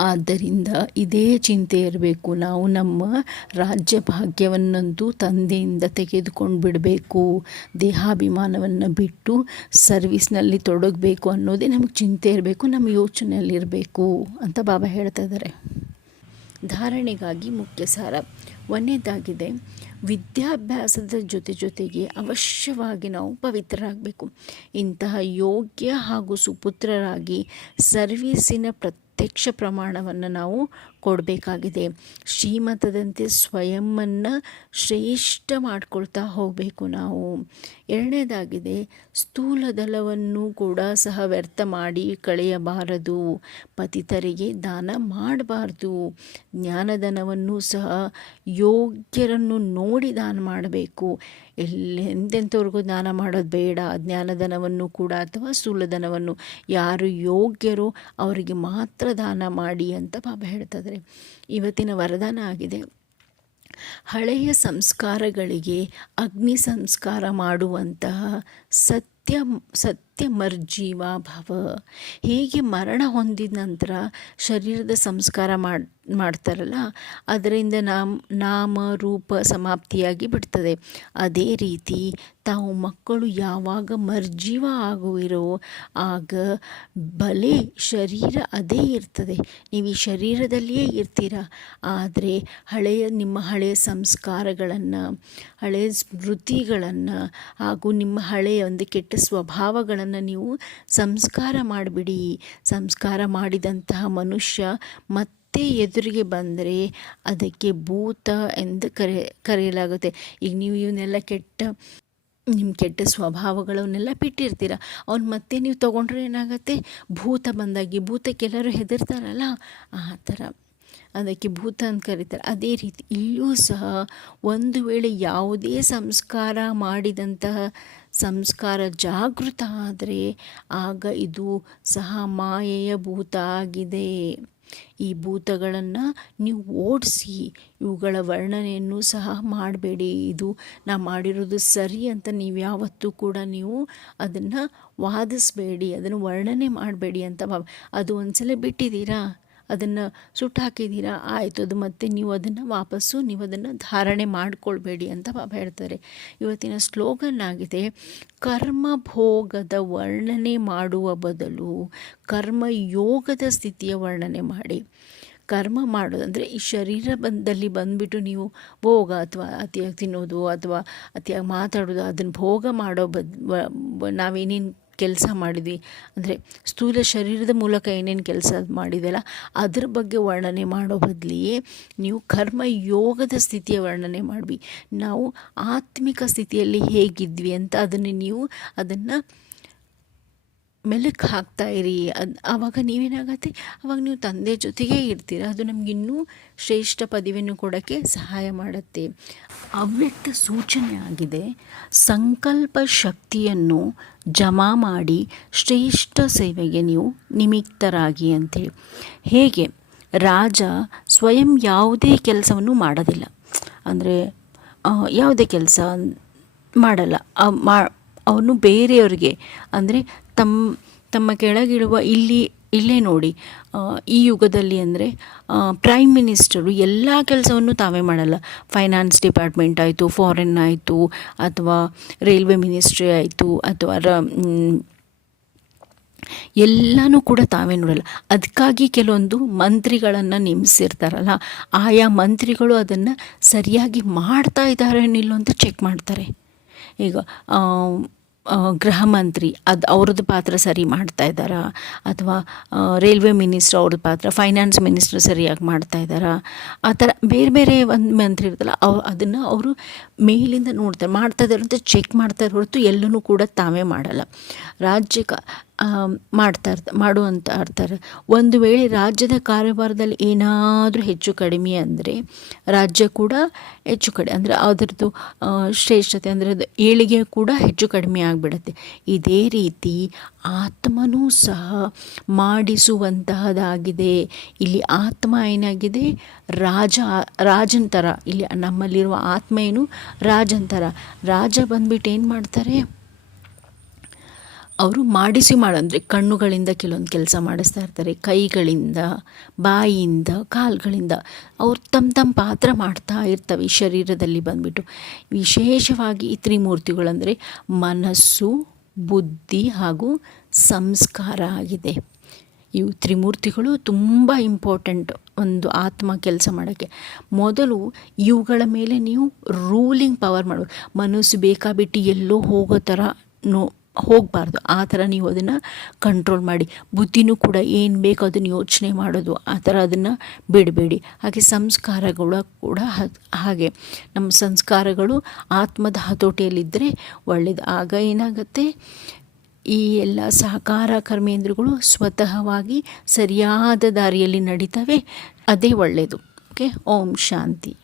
Speaker 1: ಆದ್ದರಿಂದ ಇದೇ ಚಿಂತೆ ಇರಬೇಕು. ನಾವು ನಮ್ಮ ರಾಜ್ಯ ಭಾಗ್ಯವನ್ನಂತೂ ತಂದೆಯಿಂದ ತೆಗೆದುಕೊಂಡು ಬಿಡಬೇಕು. ದೇಹಾಭಿಮಾನವನ್ನು ಬಿಟ್ಟು ಸರ್ವಿಸ್ನಲ್ಲಿ ತೊಡಗಬೇಕು ಅನ್ನೋದೇ ನಮಗೆ ಚಿಂತೆ ಇರಬೇಕು. ನಮ್ಮ ಯೋಚನೆಯಲ್ಲಿರಬೇಕು ಅಂತ ಬಾಬಾ ಹೇಳ್ತಾ ಇದ್ದಾರೆ. ಧಾರಣೆಗಾಗಿ ಮುಖ್ಯ ಸಾರ. ಒಂದನೇದಾಗಿದೆ ವಿದ್ಯಾಭ್ಯಾಸದ ಜೊತೆ ಜೊತೆಗೆ ಅವಶ್ಯವಾಗಿ ನಾವು ಪವಿತ್ರರಾಗಬೇಕು. ಇಂತಹ ಯೋಗ್ಯ ಹಾಗೂ ಸುಪುತ್ರರಾಗಿ ಸರ್ವೀಸಿನ ಪ್ರತ್ಯಕ್ಷ ಪ್ರಮಾಣವನ್ನು ನಾವು ಕೊಡಬೇಕಾಗಿದೆ. ಶ್ರೀಮತದಂತೆ ಸ್ವಯಂವನ್ನು ಶ್ರೇಷ್ಠ ಮಾಡ್ಕೊಳ್ತಾ ಹೋಗಬೇಕು ನಾವು. ಎರಡನೇದಾಗಿದೆ, ಸ್ಥೂಲದಲವನ್ನು ಕೂಡ ಸಹ ವ್ಯರ್ಥ ಮಾಡಿ ಕಳೆಯಬಾರದು. ಪತಿತರಿಗೆ ದಾನ ಮಾಡಬಾರ್ದು. ಜ್ಞಾನಧನವನ್ನು ಸಹ ಯೋಗ್ಯರನ್ನು ನೋಡಿ ದಾನ ಮಾಡಬೇಕು. ಎಲ್ಲಿ ಎಂತೆಂಥವ್ರಿಗೂ ದಾನ ಮಾಡೋದು ಬೇಡ. ಜ್ಞಾನಧನವನ್ನು ಕೂಡ ಅಥವಾ ಸ್ಥೂಲಧನವನ್ನು ಯಾರು ಯೋಗ್ಯರೋ ಅವರಿಗೆ ಮಾತ್ರ ದಾನ ಮಾಡಿ ಅಂತ ಬಾಬಾ ಇವತ್ತಿನ ವರದಾನ ಆಗಿದೆ. ಹಳೆಯ ಸಂಸ್ಕಾರಗಳಿಗೆ ಅಗ್ನಿ ಸಂಸ್ಕಾರ ಮಾಡುವಂತಹ ಸತ್ಯ ಸತ್ಯ ಮರ್ಜೀವ ಭವ. ಹೇಗೆ ಮರಣ ಹೊಂದಿದ ನಂತರ ಶರೀರದ ಸಂಸ್ಕಾರ ಮಾಡಿ, ಮಾಡ್ತಾರಲ್ಲ, ಅದರಿಂದ ನಾಮ ನಾಮ, ರೂಪ ಸಮಾಪ್ತಿಯಾಗಿ ಬಿಡ್ತದೆ. ಅದೇ ರೀತಿ ತಾವು ಮಕ್ಕಳು ಯಾವಾಗ ಮರ್ಜೀವ ಆಗುವಿರೋ, ಆಗ ಬಲೆ ಶರೀರ ಅದೇ ಇರ್ತದೆ. ನೀವು ಈ ಶರೀರದಲ್ಲಿಯೇ ಇರ್ತೀರ, ಆದರೆ ಹಳೆಯ, ನಿಮ್ಮ ಹಳೆಯ ಸಂಸ್ಕಾರಗಳನ್ನು, ಹಳೆಯ ಸ್ಮೃತಿಗಳನ್ನು ಹಾಗೂ ನಿಮ್ಮ ಹಳೆಯ ಒಂದು ಕೆಟ್ಟ ಸ್ವಭಾವಗಳನ್ನು ನೀವು ಸಂಸ್ಕಾರ ಮಾಡಿಬಿಡಿ. ಸಂಸ್ಕಾರ ಮಾಡಿದಂತಹ ಮನುಷ್ಯ ಮತ್ತೆ ಎದುರಿಗೆ ಬಂದರೆ ಅದಕ್ಕೆ ಭೂತ ಎಂದು ಕರೆ, ಕರೆಯಲಾಗುತ್ತೆ. ಈಗ ನೀವು ಇವನ್ನೆಲ್ಲ ಕೆಟ್ಟ, ನಿಮ್ಮ ಕೆಟ್ಟ ಸ್ವಭಾವಗಳನ್ನೆಲ್ಲ ಬಿಟ್ಟಿರ್ತೀರ. ಅವ್ನು ಮತ್ತೆ ನೀವು ತೊಗೊಂಡ್ರೆ ಏನಾಗುತ್ತೆ? ಭೂತ ಬಂದಾಗಿ ಭೂತಕ್ಕೆಲ್ಲರೂ ಹೆದರ್ತಾರಲ್ಲ? ಆ ಥರ. ಅದಕ್ಕೆ ಭೂತ ಅಂತ ಕರೀತಾರೆ. ಅದೇ ರೀತಿ ಇಲ್ಲೂ ಸಹ ಒಂದು ವೇಳೆ ಯಾವುದೇ ಸಂಸ್ಕಾರ ಮಾಡಿದಂತಹ ಸಂಸ್ಕಾರ ಜಾಗೃತ ಆದರೆ ಆಗ ಇದು ಸಹ ಮಾಯೆಯ ಭೂತ ಆಗಿದೆ ಈ ಭೂತಗಳನ್ನು ನೀವು ಓಡಿಸಿ ಇವುಗಳ ವರ್ಣನೆಯನ್ನು ಸಹ ಮಾಡಬೇಡಿ. ಇದು ನಾ ಮಾಡಿರೋದು ಸರಿ ಅಂತ ನೀವು ಯಾವತ್ತೂ ಕೂಡ ನೀವು ಅದನ್ನು ವಾದಿಸಬೇಡಿ, ಅದನ್ನು ವರ್ಣನೆ ಮಾಡಬೇಡಿ ಅಂತ ಅದು ಒಂದು ಸಲ ಬಿಟ್ಟಿದ್ದೀರಾ? ಅದನ್ನು ಸುಟ್ಟು ಹಾಕಿದ್ದೀರಾ? ಆಯಿತು, ಅದು ಮತ್ತೆ ನೀವು ಅದನ್ನು ವಾಪಸ್ಸು ನೀವು ಅದನ್ನು ಧಾರಣೆ ಮಾಡಿಕೊಳ್ಬೇಡಿ ಅಂತ ಬಾಬಾ ಹೇಳ್ತಾರೆ. ಇವತ್ತಿನ ಸ್ಲೋಗನ್ ಆಗಿದೆ, ಕರ್ಮ ಭೋಗದ ವರ್ಣನೆ ಮಾಡುವ ಬದಲು ಕರ್ಮ ಯೋಗದ ಸ್ಥಿತಿಯ ವರ್ಣನೆ ಮಾಡಿ. ಕರ್ಮ ಮಾಡೋದಂದರೆ ಈ ಶರೀರ ಬಂದಲ್ಲಿ ಬಂದುಬಿಟ್ಟು ನೀವು ಭೋಗ ಅಥವಾ ಅತಿಯಾಗಿ ತಿನ್ನೋದು ಅಥವಾ ಅತಿಯಾಗಿ ಮಾತಾಡೋದು, ಅದನ್ನು ಭೋಗ ಮಾಡೋ ಬದ್ ನಾವೇನೇನು ಕೆಲಸ ಮಾಡಿದ್ವಿ. ಅಂದರೆ ಸ್ಥೂಲ ಶರೀರದ ಮೂಲಕ ಏನೇನು ಕೆಲಸ ಮಾಡಿದೆಲ್ಲ ಅದ್ರ ಬಗ್ಗೆ ವರ್ಣನೆ ಮಾಡೋ ಬದಲಿಯೇ ನೀವು ಕರ್ಮ ಯೋಗದ ಸ್ಥಿತಿಯ ವರ್ಣನೆ ಮಾಡ್ವಿ ನಾವು ಆತ್ಮಿಕ ಸ್ಥಿತಿಯಲ್ಲಿ ಹೇಗಿದ್ವಿ ಅಂತ ಅದನ್ನು ನೀವು ಅದನ್ನು ಮೆಲುಕು ಹಾಕ್ತಾ ಇರಿ ಅದು ಆವಾಗ ನೀವೇನಾಗತ್ತೆ? ಆವಾಗ ನೀವು ತಂದೆ ಜೊತೆಗೇ ಇರ್ತೀರ. ಅದು ನಮಗಿನ್ನೂ ಶ್ರೇಷ್ಠ ಪದವಿಯನ್ನು ಕೊಡೋಕ್ಕೆ ಸಹಾಯ ಮಾಡುತ್ತೆ. ಅವ್ಯಕ್ತ ಸೂಚನೆ ಆಗಿದೆ, ಸಂಕಲ್ಪ ಶಕ್ತಿಯನ್ನು ಜಮಾ ಮಾಡಿ ಶ್ರೇಷ್ಠ ಸೇವೆಗೆ ನೀವು ನಿಮಿತ್ತರಾಗಿ ಅಂತೇಳಿ ಹೇಗೆ? ರಾಜ ಸ್ವಯಂ ಯಾವುದೇ ಕೆಲಸವನ್ನು ಮಾಡೋದಿಲ್ಲ. ಅಂದರೆ ಯಾವುದೇ ಕೆಲಸ ಮಾಡಲ್ಲ. ಅವನು ಬೇರೆಯವ್ರಿಗೆ, ಅಂದರೆ ತಮ್ಮ ತಮ್ಮ ಕೆಳಗಿರುವ ಇಲ್ಲಿ, ಇಲ್ಲೇ ನೋಡಿ ಈ ಯುಗದಲ್ಲಿ ಅಂದರೆ ಪ್ರೈಮ್ ಮಿನಿಸ್ಟರು ಎಲ್ಲ ಕೆಲಸವನ್ನು ತಾವೇ ಮಾಡಲ್ಲ. ಫೈನಾನ್ಸ್ ಡಿಪಾರ್ಟ್ಮೆಂಟ್ ಆಯಿತು ಫಾರಿನ್ ಆಯಿತು, ಅಥವಾ ರೈಲ್ವೆ ಮಿನಿಸ್ಟ್ರಿ ಆಯಿತು, ಅಥವಾ ರ ಎಲ್ಲನೂ ಕೂಡ ತಾವೇ ನೋಡಲ್ಲ. ಅದಕ್ಕಾಗಿ ಕೆಲವೊಂದು ಮಂತ್ರಿಗಳನ್ನು ನೇಮಿಸಿರ್ತಾರಲ್ಲ, ಆಯಾ ಮಂತ್ರಿಗಳು ಅದನ್ನು ಸರಿಯಾಗಿ ಮಾಡ್ತಾ ಇದ್ದಾರೆ ಅಂತ ಚೆಕ್ ಮಾಡ್ತಾರೆ. ಈಗ ಗೃಹ ಮಂತ್ರಿ, ಅದು ಅವ್ರದ್ದು ಪಾತ್ರ ಸರಿ ಮಾಡ್ತಾ ಇದ್ದಾರಾ? ಅಥವಾ ರೈಲ್ವೆ ಮಿನಿಸ್ಟ್ರ್ ಅವ್ರದ್ದು ಪಾತ್ರ, ಫೈನಾನ್ಸ್ ಮಿನಿಸ್ಟ್ರ್ ಸರಿಯಾಗಿ ಮಾಡ್ತಾ ಇದ್ದಾರಾ? ಆ ಥರ ಬೇರೆ ಬೇರೆ ಒಂದು ಮಂತ್ರಿ ಇರ್ತಲ್ಲ ಅವ್ ಅದನ್ನು ಅವರು ಮೇಲಿಂದ ನೋಡ್ತಾರೆ, ಮಾಡ್ತಾ ಇದ್ದಾರೆ ಅಂತ ಚೆಕ್ ಮಾಡ್ತಾರೆ ಹೊರತು ಎಲ್ಲನೂ ಕೂಡ ತಾವೇ ಮಾಡಲ್ಲ. ರಾಜ್ಯಕ್ಕೆ ಮಾಡ್ತಾ ಮಾಡುವಂತ ಇರ್ತಾರೆ ಒಂದು ವೇಳೆ ರಾಜ್ಯದ ಕಾರ್ಯಭಾರದಲ್ಲಿ ಏನಾದರೂ ಹೆಚ್ಚು ಕಡಿಮೆ ಅಂದರೆ ರಾಜ್ಯ ಕೂಡ ಹೆಚ್ಚು ಕಡಿಮೆ ಅಂದರೆ ಅದರದ್ದು ಶ್ರೇಷ್ಠತೆ ಅಂದರೆ ಅದು ಏಳಿಗೆ ಕೂಡ ಹೆಚ್ಚು ಕಡಿಮೆ ಆಗಿಬಿಡುತ್ತೆ. ಇದೇ ರೀತಿ ಆತ್ಮನೂ ಸಹ ಮಾಡಿಸುವಂತಹದಾಗಿದೆ ಇಲ್ಲಿ ಆತ್ಮ ಏನಾಗಿದೆ? ರಾಜ ರಾಜನ ಥರ ಇಲ್ಲಿ ನಮ್ಮಲ್ಲಿರುವ ಆತ್ಮ ಏನು? ರಾಜನ ಥರ ರಾಜ ಬಂದ್ಬಿಟ್ಟು ಏನು ಮಾಡ್ತಾರೆ? ಅವರು ಮಾಡಿಸಿ ಮಾಡಂದರೆ ಕಣ್ಣುಗಳಿಂದ ಕೆಲವೊಂದು ಕೆಲಸ ಮಾಡಿಸ್ತಾ ಇರ್ತಾರೆ, ಕೈಗಳಿಂದ ಬಾಯಿಯಿಂದ ಕಾಲುಗಳಿಂದ. ಅವ್ರು ತಮ್ಮ ತಮ್ಮ ಪಾತ್ರ ಮಾಡ್ತಾ ಇರ್ತವೆ ಈ ಶರೀರದಲ್ಲಿ ಬಂದ್ಬಿಟ್ಟು. ವಿಶೇಷವಾಗಿ ಈ ತ್ರಿಮೂರ್ತಿಗಳಂದರೆ ಮನಸ್ಸು, ಬುದ್ಧಿ ಹಾಗೂ ಸಂಸ್ಕಾರ ಆಗಿದೆ. ಇವು ತ್ರಿಮೂರ್ತಿಗಳು ತುಂಬ ಇಂಪಾರ್ಟೆಂಟ್ ಒಂದು ಆತ್ಮ ಕೆಲಸ ಮಾಡೋಕ್ಕೆ. ಮೊದಲು ಇವುಗಳ ಮೇಲೆ ನೀವು ರೂಲಿಂಗ್ ಪವರ್ ಮಾಡಬೇಕು. ಮನಸ್ಸು ಬೇಕಾಬಿಟ್ಟು ಎಲ್ಲೋ ಹೋಗೋ ಥರ ನೋ ಹೋಗಬಾರ್ದು. ಆ ಥರ ನೀವು ಅದನ್ನು ಕಂಟ್ರೋಲ್ ಮಾಡಿ. ಬುದ್ಧಿನೂ ಕೂಡ ಏನು ಬೇಕೋ ಅದನ್ನು ಯೋಚನೆ ಮಾಡೋದು, ಆ ಥರ ಅದನ್ನು ಬಿಡಬೇಡಿ. ಹಾಗೆ ಸಂಸ್ಕಾರಗಳು ಕೂಡ ಹಾಗೆ ನಮ್ಮ ಸಂಸ್ಕಾರಗಳು ಆತ್ಮದ ಹತೋಟಿಯಲ್ಲಿದ್ದರೆ ಒಳ್ಳೆಯದು ಆಗ ಏನಾಗುತ್ತೆ? ಈ ಎಲ್ಲ ಸಹಕಾರ ಕರ್ಮೇಂದ್ರಗಳು ಸ್ವತಃವಾಗಿ ಸರಿಯಾದ ದಾರಿಯಲ್ಲಿ ನಡೀತವೆ. ಅದೇ ಒಳ್ಳೆಯದು ಓಕೆ? ಓಂ ಶಾಂತಿ.